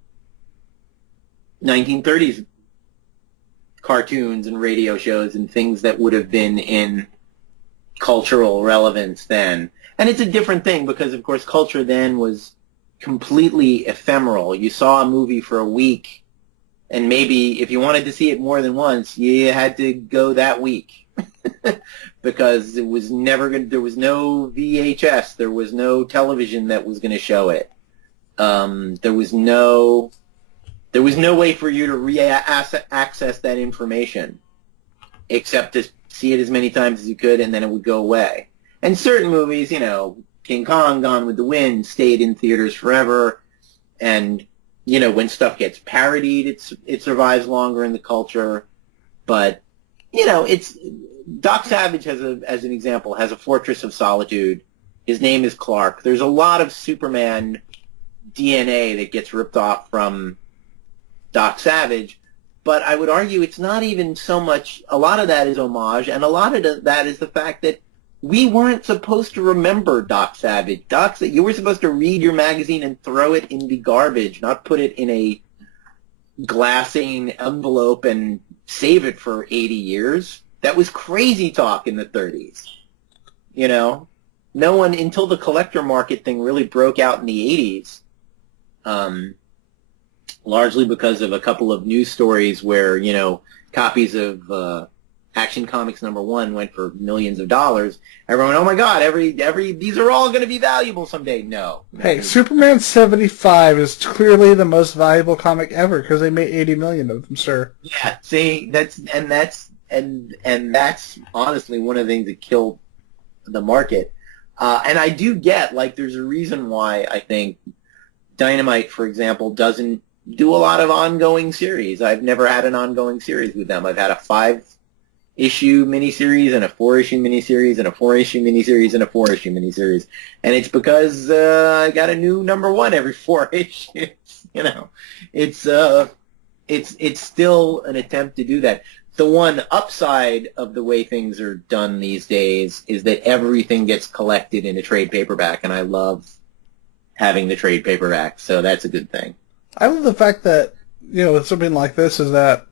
1930s cartoons and radio shows and things that would have been in cultural relevance then. And it's a different thing because, of course, culture then was completely ephemeral. You saw a movie for a week, and maybe if you wanted to see it more than once, you had to go that week because it was never going. There was no VHS. There was no television that was going to show it. There was no way for you to access that information except to see it as many times as you could, and then it would go away. And certain movies, King Kong, Gone with the Wind, stayed in theaters forever. And, when stuff gets parodied, it survives longer in the culture. But, it's Doc Savage, as an example, has a Fortress of Solitude. His name is Clark. There's a lot of Superman DNA that gets ripped off from Doc Savage, But I would argue it's not even so much, a lot of that is homage, and a lot of that is the fact that we weren't supposed to remember Doc Savage. You were supposed to read your magazine and throw it in the garbage, not put it in a glassine envelope and save it for 80 years. That was crazy talk in the 30s. You know? No one, until the collector market thing really broke out in the 80s, largely because of a couple of news stories where, you know, copies of Action Comics #1 went for millions of dollars. Everyone, oh my God, these are all going to be valuable someday. No. Hey, Superman 75 is clearly the most valuable comic ever because they made 80 million of them, sir. Yeah, see, that's honestly one of the things that killed the market. And I do get, like, there's a reason why I think Dynamite, for example, doesn't do a lot of ongoing series. I've never had an ongoing series with them. I've had a 5-issue miniseries and a 4-issue miniseries and a 4-issue miniseries and a 4-issue miniseries. And it's because I got a new #1 every 4 issues. You know, it's still an attempt to do that. The one upside of the way things are done these days is that everything gets collected in a trade paperback, and I love having the trade paperback, so that's a good thing. I love the fact that, you know, with something like this is that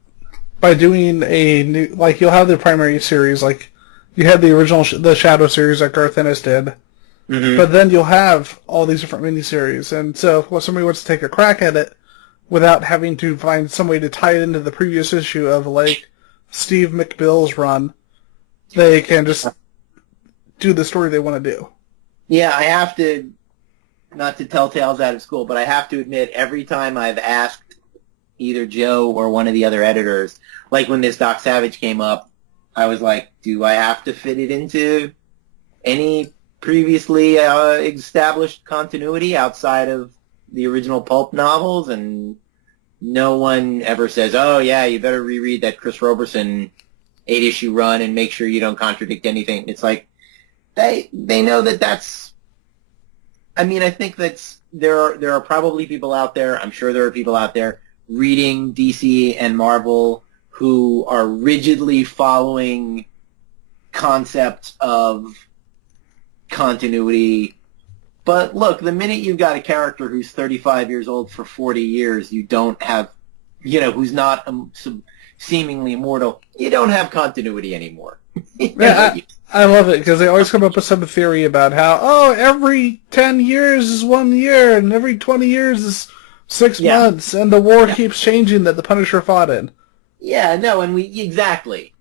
by doing a new, like, you'll have the primary series, like, you had the original, the Shadow series that Garth Ennis did, but then you'll have all these different miniseries, and so if somebody wants to take a crack at it without having to find some way to tie it into the previous issue of, like, Steve McBill's run, they can just do the story they want to do. Yeah, I have to, not to tell tales out of school, but I have to admit, every time I've asked either Joe or one of the other editors, like when this Doc Savage came up, I was like, do I have to fit it into any previously established continuity outside of the original pulp novels? And no one ever says, oh, yeah, you better reread that Chris Roberson 8-issue run and make sure you don't contradict anything. It's like, they know that that's, I mean, I think that's, there are probably people out there, I'm sure there are people out there reading DC and Marvel who are rigidly following concepts of continuity. But look, the minute you've got a character who's 35 years old for 40 years, you don't have, you know, who's not seemingly immortal, you don't have continuity anymore. Yeah, I love it because they always come up with some theory about how, oh, every 10 years is 1 year and every 20 years is 6 months and the war keeps changing that the Punisher fought in. Yeah, no, and exactly.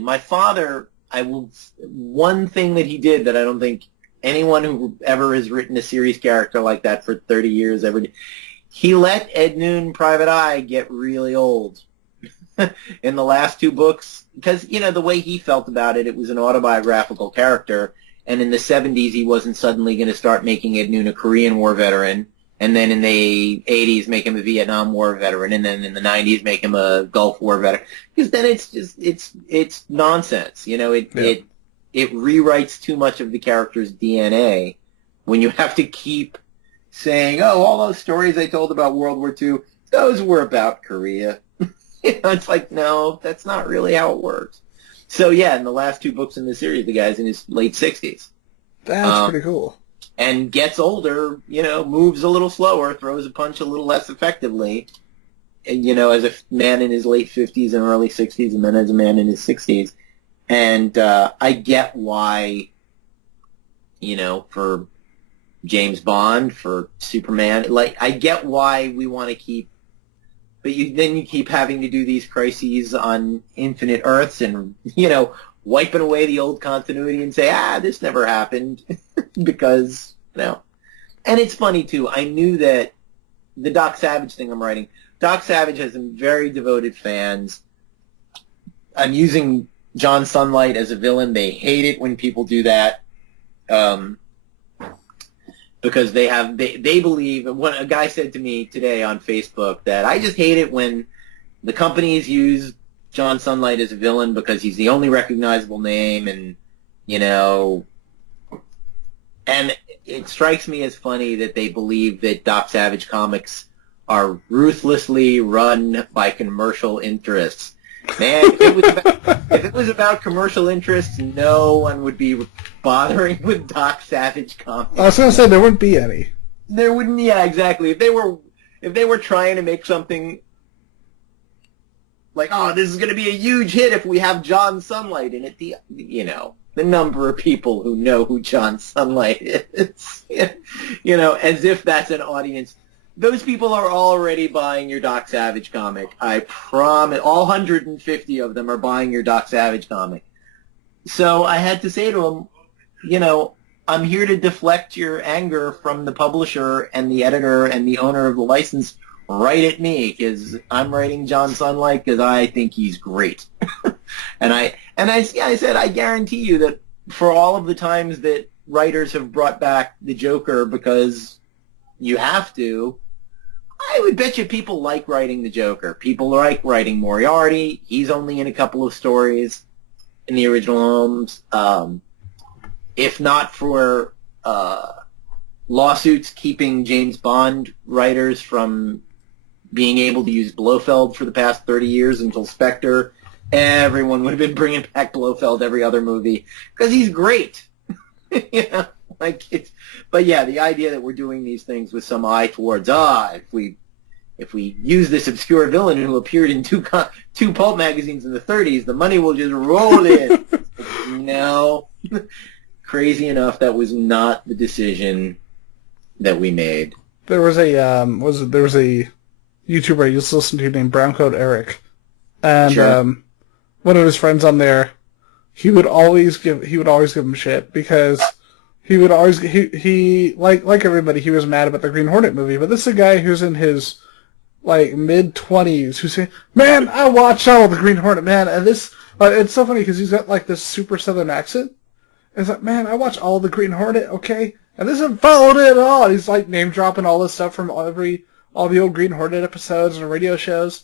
My father, one thing that he did that I don't think anyone who ever has written a series character like that for 30 years ever did, he let Ed Noon Private Eye get really old in the last 2 books because, you know, the way he felt about it, it was an autobiographical character, and in the 70s he wasn't suddenly going to start making Ed Noon a Korean War veteran, and then in the 80s make him a Vietnam War veteran, and then in the 90s make him a Gulf War veteran, because then it's just, it's nonsense, you know, it rewrites too much of the character's DNA when you have to keep saying, oh, all those stories I told about World War II, those were about Korea. You know, it's like, no, that's not really how it works. So, yeah, in the last 2 books in the series, the guy's in his late 60s. That's pretty cool. And gets older, you know, moves a little slower, throws a punch a little less effectively, and, you know, as a man in his late 50s and early 60s, and then as a man in his 60s. And I get why, you know, for James Bond, for Superman, like, I get why we want to keep, but then you keep having to do these crises on Infinite Earths and, you know, wiping away the old continuity and say, this never happened, because, you know. And it's funny, too. I knew that the Doc Savage thing I'm writing, Doc Savage has some very devoted fans. I'm using John Sunlight as a villain. They hate it when people do that, because they believe. A guy said to me today on Facebook that I just hate it when the companies use John Sunlight as a villain because he's the only recognizable name, and, you know, and it strikes me as funny that they believe that Doc Savage comics are ruthlessly run by commercial interests. Man, if it was about commercial interests, no one would be bothering with Doc Savage comics. I was going to say there wouldn't be any. There wouldn't. Yeah, exactly. If they were trying to make something like, oh, this is going to be a huge hit if we have John Sunlight in it, the number of people who know who John Sunlight is, as if that's an audience. Those people are already buying your Doc Savage comic. I promise. All 150 of them are buying your Doc Savage comic. So I had to say to him, I'm here to deflect your anger from the publisher and the editor and the owner of the license right at me, because I'm writing John Sunlight because I think he's great. and I said, I guarantee you that for all of the times that writers have brought back the Joker because you have to, I would bet you people like writing the Joker. People like writing Moriarty. He's only in a couple of stories in the original Holmes. If not for lawsuits keeping James Bond writers from being able to use Blofeld for the past 30 years until Spectre, everyone would have been bringing back Blofeld every other movie because he's great. But yeah, the idea that we're doing these things with some eye towards, if we use this obscure villain who appeared in two pulp magazines in the 30s, the money will just roll in. No. Crazy enough, that was not the decision that we made. There was a YouTuber I used to listen to named Browncoat Eric, and Sure. One of his friends on there, he would always give him shit because he would always he like everybody, he was mad about the Green Hornet movie, but this is a guy who's in his mid-20s who's saying, man, I watched all of the Green Hornet, man, and this it's so funny because he's got this super southern accent. It's like, man, I watched all the Green Hornet, okay, and this isn't followed it at all. And he's name dropping all this stuff from all the old Green Hornet episodes and radio shows,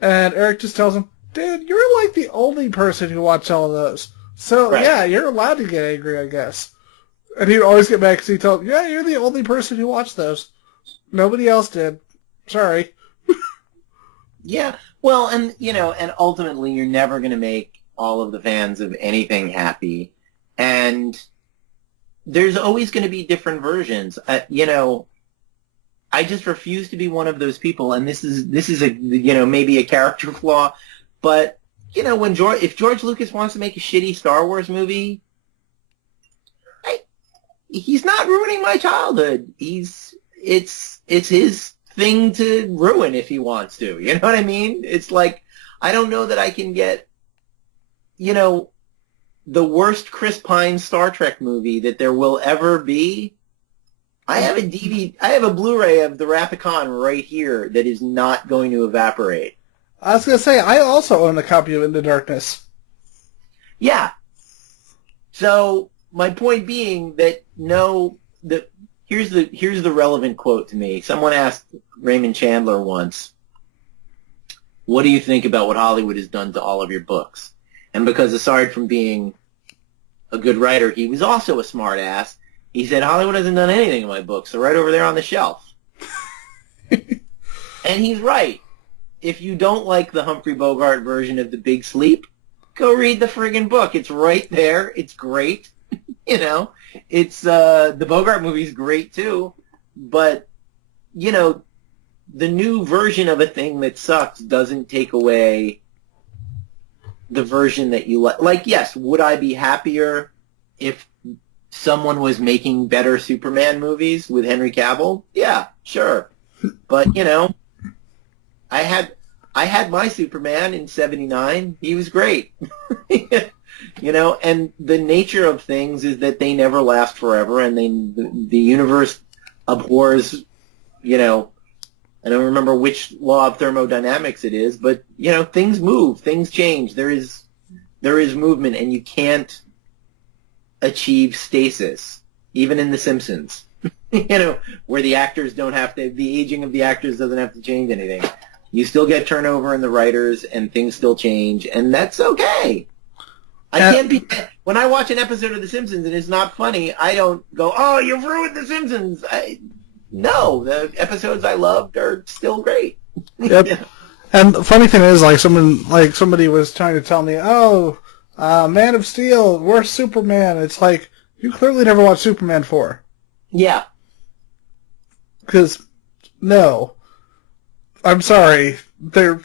and Eric just tells him, dude, you're the only person who watched all of those. So, right. Yeah, you're allowed to get angry, I guess. And he'd always get mad because he told him, yeah, you're the only person who watched those. Nobody else did. Sorry. Yeah. Well, and ultimately you're never going to make all of the fans of anything happy. And there's always going to be different versions. I just refuse to be one of those people, and this is a maybe a character flaw, but if George Lucas wants to make a shitty Star Wars movie, he's not ruining my childhood. It's his thing to ruin if he wants to. You know what I mean? It's I don't know that I can get the worst Chris Pine Star Trek movie that there will ever be. I have a Blu-ray of the Wrath of Khan right here that is not going to evaporate. I was going to say, I also own a copy of Into Darkness. Yeah. So my point being that here's the relevant quote to me. Someone asked Raymond Chandler once, what do you think about what Hollywood has done to all of your books? And because aside from being a good writer, he was also a smart ass. He said, Hollywood hasn't done anything in my books. They're right over there on the shelf. And he's right. If you don't like the Humphrey Bogart version of The Big Sleep, go read the friggin' book. It's right there. It's great. It's the Bogart movie's great too. But, the new version of a thing that sucks doesn't take away the version that you like. Yes, would I be happier if someone was making better Superman movies with Henry Cavill? Yeah, sure. But, I had my Superman in '79. He was great. And the nature of things is that they never last forever, and the universe abhors, I don't remember which law of thermodynamics it is, but, things move, things change. There is movement, and you can't achieve stasis, even in The Simpsons, where the actors the aging of the actors doesn't have to change anything. You still get turnover in the writers, and things still change, and that's okay. When I watch an episode of The Simpsons and it's not funny, I don't go, oh, you've ruined The Simpsons. no, the episodes I loved are still great. Yep. And the funny thing is, somebody was trying to tell me, Man of Steel, worst Superman. It's like, you clearly never watched Superman 4. Yeah. Because, no. I'm sorry. I'm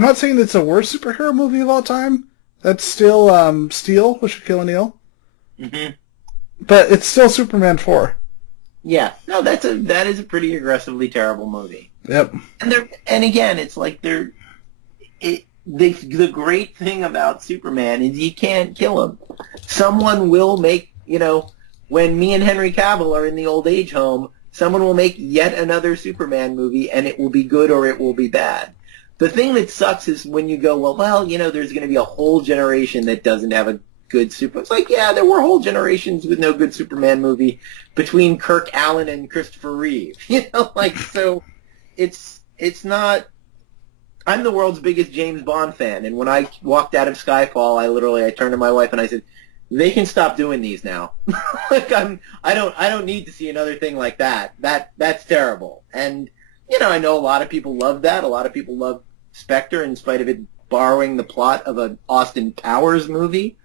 not saying it's the worst superhero movie of all time. That's still Steel with Shaquille O'Neal. Mm-hmm. But it's still Superman 4. Yeah. No, that is a pretty aggressively terrible movie. Yep. And again, it's like the great thing about Superman is you can't kill him. Someone will make, when me and Henry Cavill are in the old age home, someone will make yet another Superman movie, and it will be good or it will be bad. The thing that sucks is when you go, there's going to be a whole generation that doesn't have a good Superman. It's like, yeah, there were whole generations with no good Superman movie between Kirk Allen and Christopher Reeve. So it's not... I'm the world's biggest James Bond fan, and when I walked out of Skyfall, I turned to my wife and I said, they can stop doing these now. I don't need to see another thing like that. That's terrible. And, I know a lot of people love that. A lot of people love Spectre in spite of it borrowing the plot of an Austin Powers movie.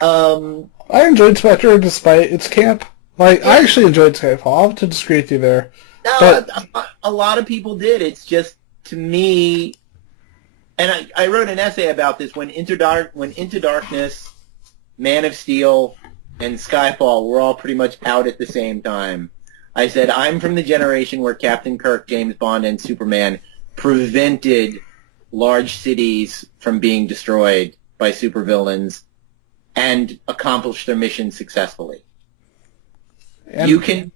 I enjoyed Spectre despite its camp. I actually enjoyed Skyfall. I'll have to disagree with you there. No, but a lot of people did. It's just, to me, and I wrote an essay about this when Into Darkness, Man of Steel, and Skyfall were all pretty much out at the same time. I said, I'm from the generation where Captain Kirk, James Bond, and Superman prevented large cities from being destroyed by supervillains and accomplished their mission successfully. And the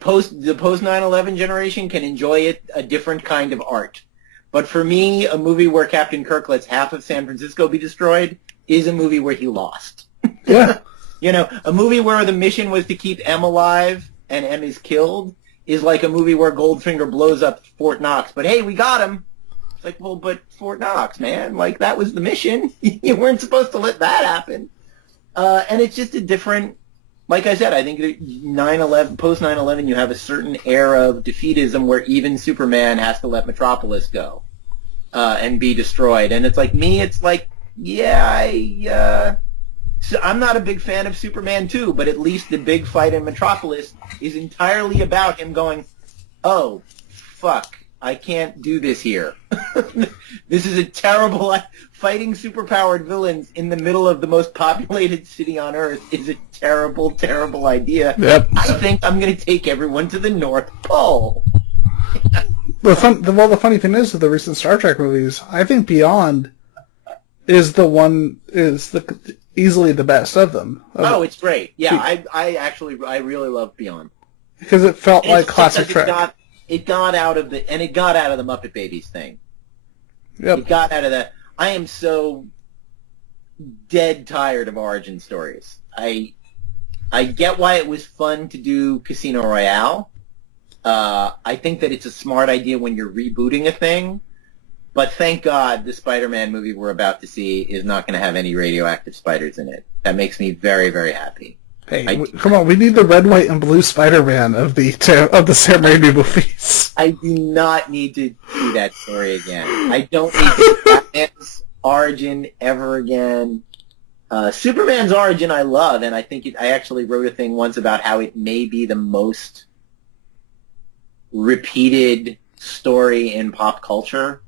post 9/11 generation can enjoy a different kind of art. But for me, a movie where Captain Kirk lets half of San Francisco be destroyed is a movie where he lost. Yeah. A movie where the mission was to keep M alive and M is killed is like a movie where Goldfinger blows up Fort Knox. But hey, we got him. It's like, well, but Fort Knox, man, that was the mission. You weren't supposed to let that happen. And it's just a different, like I said, I think post 9/11, you have a certain era of defeatism where even Superman has to let Metropolis go and be destroyed. And it's like, me, it's like, yeah, so I'm not a big fan of Superman 2, but at least the big fight in Metropolis is entirely about him going, oh, fuck, I can't do this here. This is a terrible... Fighting superpowered villains in the middle of the most populated city on Earth is a terrible, terrible idea. Yep. I think I'm going to take everyone to the North Pole. The funny thing is, with the recent Star Trek movies, I think Beyond is easily the best of them. It's great. Yeah, I really love Beyond. Because it felt like classic Trek. It got out of the Muppet Babies thing. Yep. It got out of that. I am so dead tired of origin stories. I get why it was fun to do Casino Royale. I think that it's a smart idea when you're rebooting a thing. But thank God the Spider-Man movie we're about to see is not going to have any radioactive spiders in it. That makes me very, very happy. Hey, come on, we need the red, white, and blue Spider-Man of the Sam Raimi movies. I do not need to see that story again. I don't need to see Batman's origin ever again. Superman's origin I love, and I actually wrote a thing once about how it may be the most repeated story in pop culture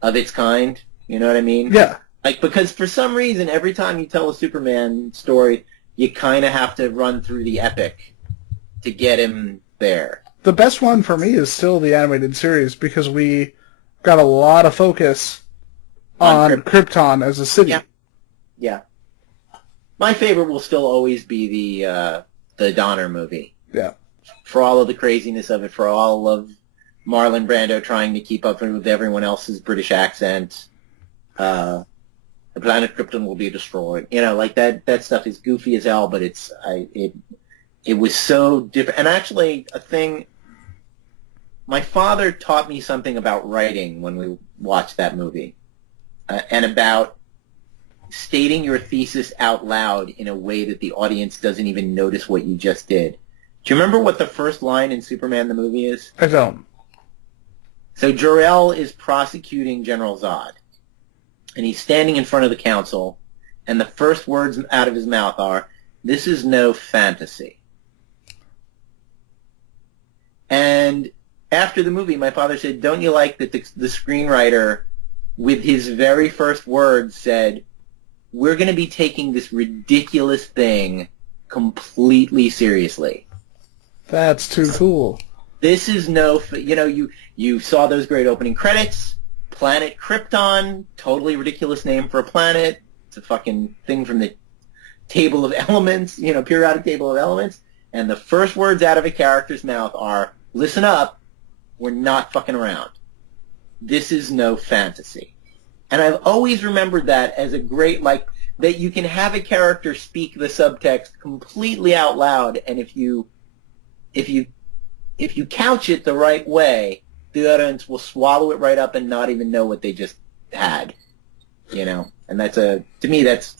of its kind. You know what I mean? Yeah. Because for some reason, every time you tell a Superman story, you kind of have to run through the epic to get him there. The best one for me is still the animated series because we got a lot of focus on Krypton as a city. Yeah. My favorite will still always be the Donner movie. Yeah. For all of the craziness of it, for all of Marlon Brando trying to keep up with everyone else's British accent. The planet Krypton will be destroyed. That stuff is goofy as hell, but it was so different. And actually, my father taught me something about writing when we watched that movie, and about stating your thesis out loud in a way that the audience doesn't even notice what you just did. Do you remember what the first line in Superman the movie is? I don't. So Jor-El is prosecuting General Zod, and he's standing in front of the council, and the first words out of his mouth are, "This is no fantasy." And after the movie, my father said, "Don't you like that the screenwriter, with his very first words, said, we're going to be taking this ridiculous thing completely seriously." That's too cool. This is you saw those great opening credits. Planet Krypton, totally ridiculous name for a planet. It's a fucking thing from the table of elements, periodic table of elements. And the first words out of a character's mouth are, "Listen up, we're not fucking around. This is no fantasy." And I've always remembered that as a great, that you can have a character speak the subtext completely out loud, and if you couch it the right way, the audience will swallow it right up and not even know what they just had, And to me, that's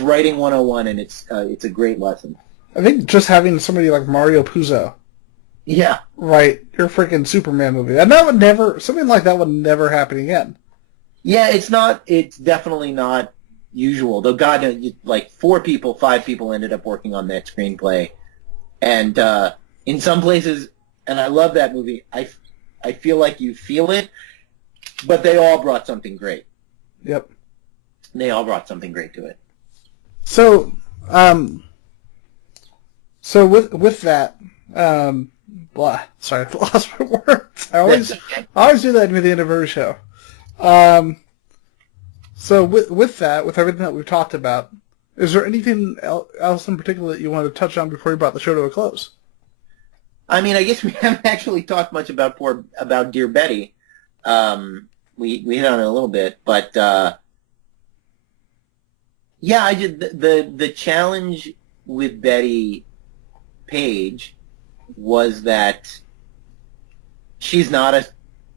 writing 101, and it's a great lesson. I think just having somebody like Mario Puzo, write your freaking Superman movie, and something like that would never happen again. Yeah, it's definitely not usual. Though God knows, 5 people ended up working on that screenplay, and in some places, and I love that movie. I feel like you feel it, but they all brought something great. Yep. They all brought something great to it. So, with that, sorry, I lost my words. I always do that near the end of every show. So with that, with everything that we've talked about, is there anything else in particular that you want to touch on before you brought the show to a close? I mean, I guess we haven't actually talked much about Dear Betty. We hit on it a little bit, but I did the challenge with Bettie Page was that she's not a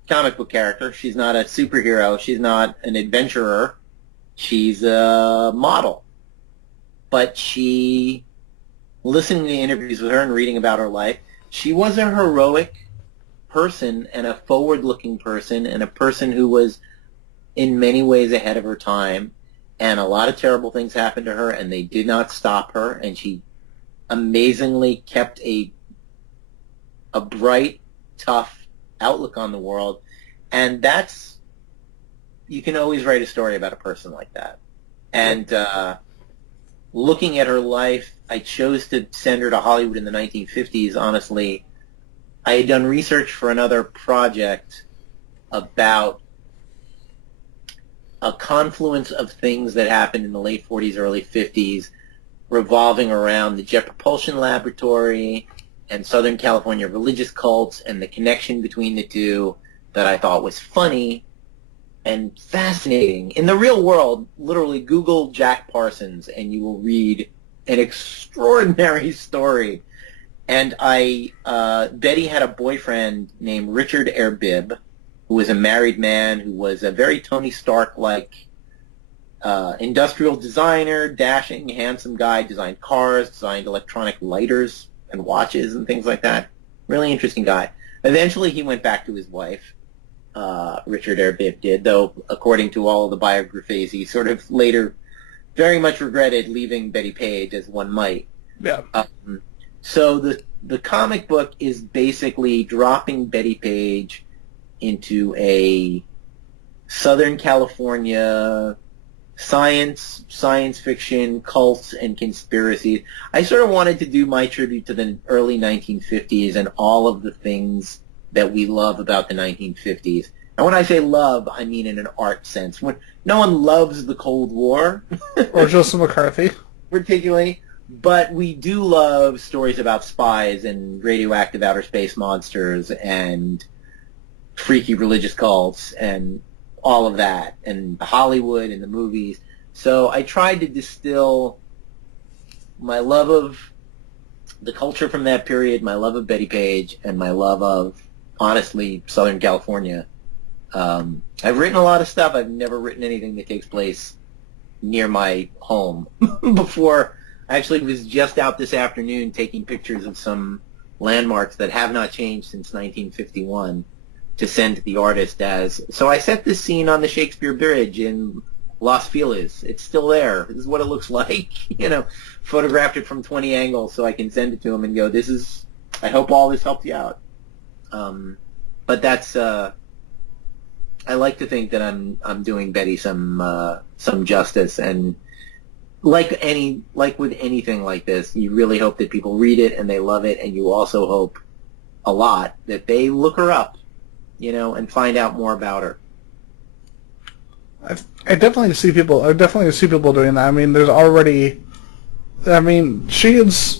comic book character. She's not a superhero. She's not an adventurer. She's a model. But listening to interviews with her and reading about her life, she was a heroic person and a forward-looking person and a person who was in many ways ahead of her time. And a lot of terrible things happened to her, and they did not stop her. And she amazingly kept a bright, tough outlook on the world. And you can always write a story about a person like that. And looking at her life, I chose to send her to Hollywood in the 1950s. Honestly, I had done research for another project about a confluence of things that happened in the late 40s, early 50s, revolving around the Jet Propulsion Laboratory and Southern California religious cults and the connection between the two that I thought was funny and fascinating. In the real world, literally Google Jack Parsons and you will read an extraordinary story. And Betty had a boyfriend named Richard Erbib, who was a married man, who was a very Tony Stark-like industrial designer, dashing, handsome guy, designed cars, designed electronic lighters and watches and things like that. Really interesting guy. Eventually he went back to his wife, Richard Erbib did, though according to all of the biographies, he sort of later very much regretted leaving Bettie Page, as one might. Yeah. So the comic book is basically dropping Bettie Page into a Southern California science fiction, cults, and conspiracies. I sort of wanted to do my tribute to the early 1950s and all of the things that we love about the 1950s. And when I say love, I mean in an art sense. When no one loves the Cold War. Or Joseph McCarthy. Particularly. But we do love stories about spies and radioactive outer space monsters and freaky religious cults and all of that, and Hollywood and the movies. So I tried to distill my love of the culture from that period, my love of Bettie Page, and my love of, honestly, Southern California. I've written a lot of stuff. I've never written anything that takes place near my home before. I actually was just out this afternoon taking pictures of some landmarks that have not changed since 1951 to send to the artist as, so I set this scene on the Shakespeare Bridge in Los Feliz. It's still there. This is what it looks like. Photographed it from 20 angles so I can send it to him and go, I hope all this helped you out. But that's, I like to think that I'm doing Betty some justice, and like with anything like this, you really hope that people read it and they love it, and you also hope a lot that they look her up, and find out more about her. I definitely see people doing that. I mean, there's already, she is.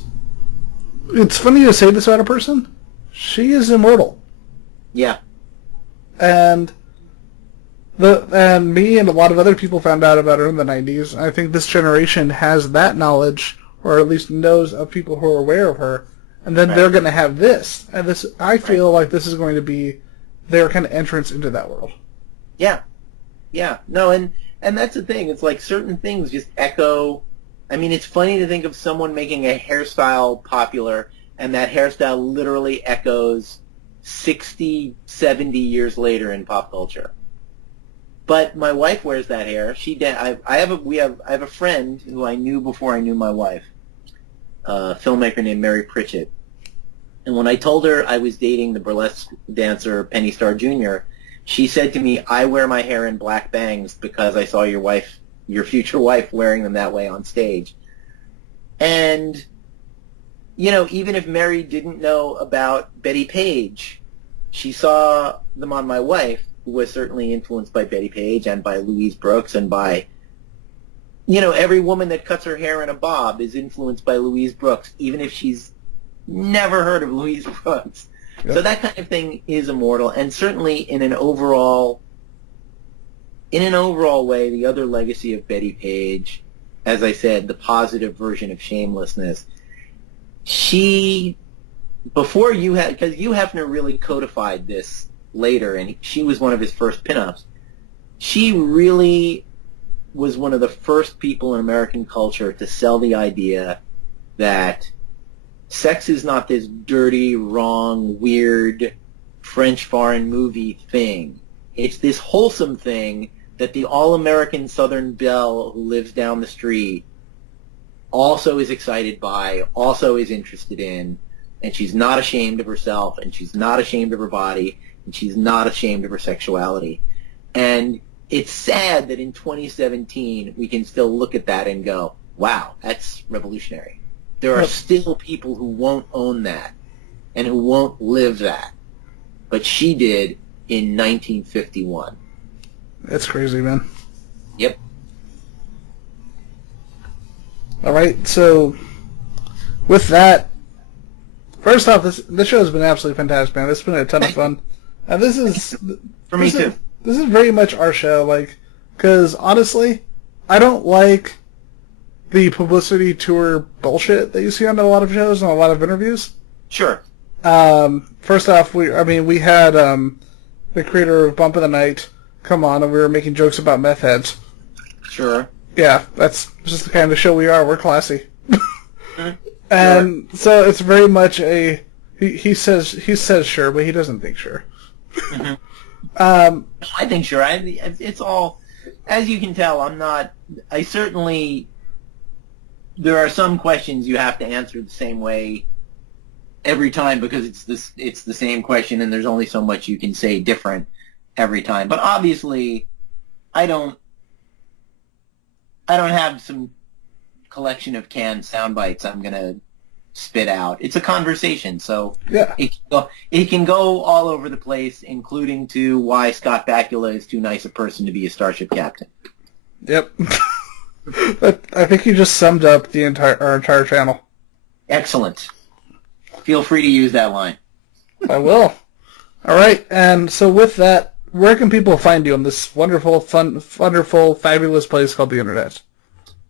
It's funny to say this about a person. She is immortal. Yeah. And me and a lot of other people found out about her in the 90s. I think this generation has that knowledge, or at least knows of people who are aware of her, and then they're going to have this. And this, I feel like this is going to be their kind of entrance into that world. Yeah. Yeah. No, and that's the thing. It's like certain things just echo. I mean, it's funny to think of someone making a hairstyle popular, and that hairstyle literally echoes 60, 70 years later in pop culture. But my wife wears that hair. I have a friend who I knew before I knew my wife, a filmmaker named Mary Pritchett. And when I told her I was dating the burlesque dancer Penny Starr Jr., she said to me, "I wear my hair in black bangs because I saw your future wife wearing them that way on stage." And, even if Mary didn't know about Bettie Page, she saw them on my wife, who was certainly influenced by Bettie Page and by Louise Brooks, and by, every woman that cuts her hair in a bob is influenced by Louise Brooks, even if she's never heard of Louise Brooks. Yep. So that kind of thing is immortal, and certainly in an overall way, the other legacy of Bettie Page, as I said, the positive version of shamelessness, because Hugh Hefner really codified this later, and she was one of his first pinups. She really was one of the first people in American culture to sell the idea that sex is not this dirty, wrong, weird French foreign movie thing. It's this wholesome thing that the all-American Southern belle who lives down the street also is excited by, also is interested in, and she's not ashamed of herself, and she's not ashamed of her body, and she's not ashamed of her sexuality. And it's sad that in 2017 we can still look at that and go, wow, that's revolutionary. There are still people who won't own that and who won't live that. But she did in 1951. That's crazy, man. Yep. All right, so with that, first off, this show has been absolutely fantastic, man. It's been a ton of fun. And this is... For me, too. This is very much our show, because honestly, I don't like the publicity tour bullshit that you see on a lot of shows and a lot of interviews. Sure. First off, we had the creator of Bump of the Night come on, and we were making jokes about meth heads. Sure. Yeah, that's just the kind of show we are. We're classy. Sure. And so it's very much he says sure, but he doesn't think sure. Mm-hmm. I think sure. It's all, as you can tell, there are some questions you have to answer the same way every time because it's the same question and there's only so much you can say different every time. But obviously, I don't have some collection of canned sound bites I'm going to spit out. It's a conversation, so yeah. It can go all over the place, including to why Scott Bakula is too nice a person to be a starship captain. Yep. I think you just summed up our entire channel. Excellent. Feel free to use that line. I will. All right, and so with that, where can people find you on this wonderful, wonderful, fabulous place called the Internet?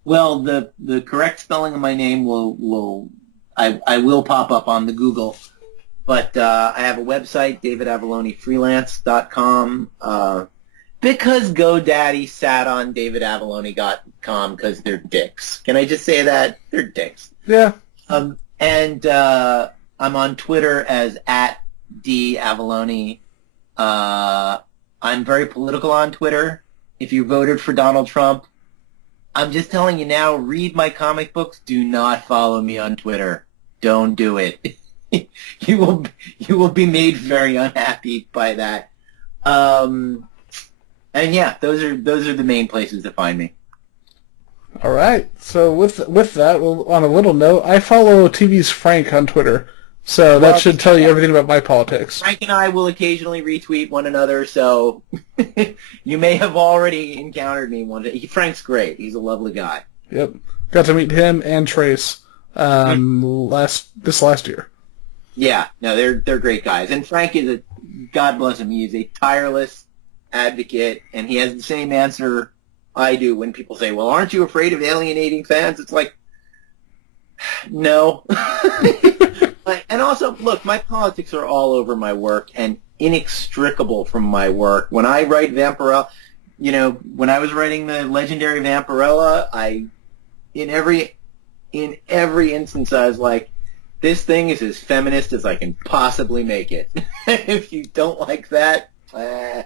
Well, the correct spelling of my name will pop up on the Google, but I have a website, davidavallonefreelance.com, because GoDaddy sat on davidavallone.com because they're dicks. Can I just say that? They're dicks. Yeah. And I'm on Twitter as @D Avallone. I'm very political on Twitter. If you voted for Donald Trump, I'm just telling you now, read my comic books. Do not follow me on Twitter. Don't do it. You will be made very unhappy by that. And yeah, those are the main places to find me. All right. So with that, well, on a little note, I follow TV's Frank on Twitter, so that should tell you everything about my politics. Frank and I will occasionally retweet one another, so you may have already encountered me one day. Frank's great. He's a lovely guy. Yep. Got to meet him and Trace this last year. Yeah, no, they're great guys. And Frank is God bless him, he is a tireless advocate, and he has the same answer I do when people say, well, aren't you afraid of alienating fans? It's like, no. And also, look, my politics are all over my work and inextricable from my work. When I write Vampirella, when I was writing the legendary Vampirella, in every instance I was like, this thing is as feminist as I can possibly make it. If you don't like that, I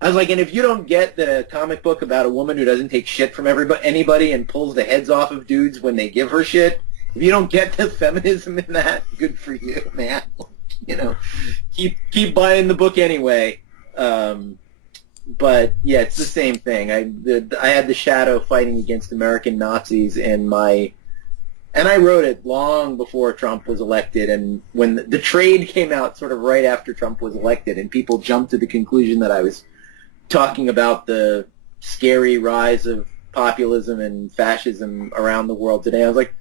was like, and if you don't get that a comic book about a woman who doesn't take shit from anybody and pulls the heads off of dudes when they give her shit, if you don't get the feminism in that, good for you, man. Keep buying the book anyway. But yeah, it's the same thing. I had the Shadow fighting against American Nazis and I wrote it long before Trump was elected, and when the trade came out sort of right after Trump was elected, and people jumped to the conclusion that I was talking about the scary rise of populism and fascism around the world today. I was like,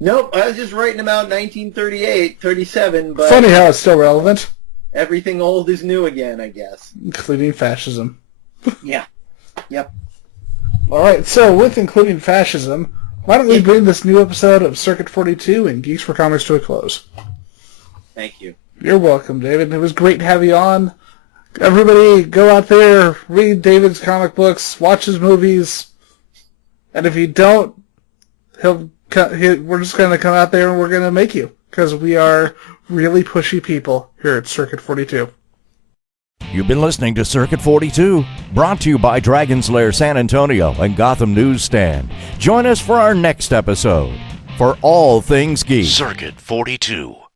nope, I was just writing about 1938, 37, but... Funny how it's still relevant. Everything old is new again, I guess. Including fascism. Yeah. Yep. All right, so with including fascism, why don't we bring this new episode of Circuit 42 and Geeks4Comics to a close? Thank you. You're welcome, David. It was great to have you on. Everybody, go out there, read David's comic books, watch his movies, and if you don't, we're just going to come out there and we're going to make you, because we are really pushy people here at Circuit 42. You've been listening to Circuit 42, brought to you by Dragon's Lair San Antonio and Gotham Newsstand. Join us for our next episode. For all things geek. Circuit 42.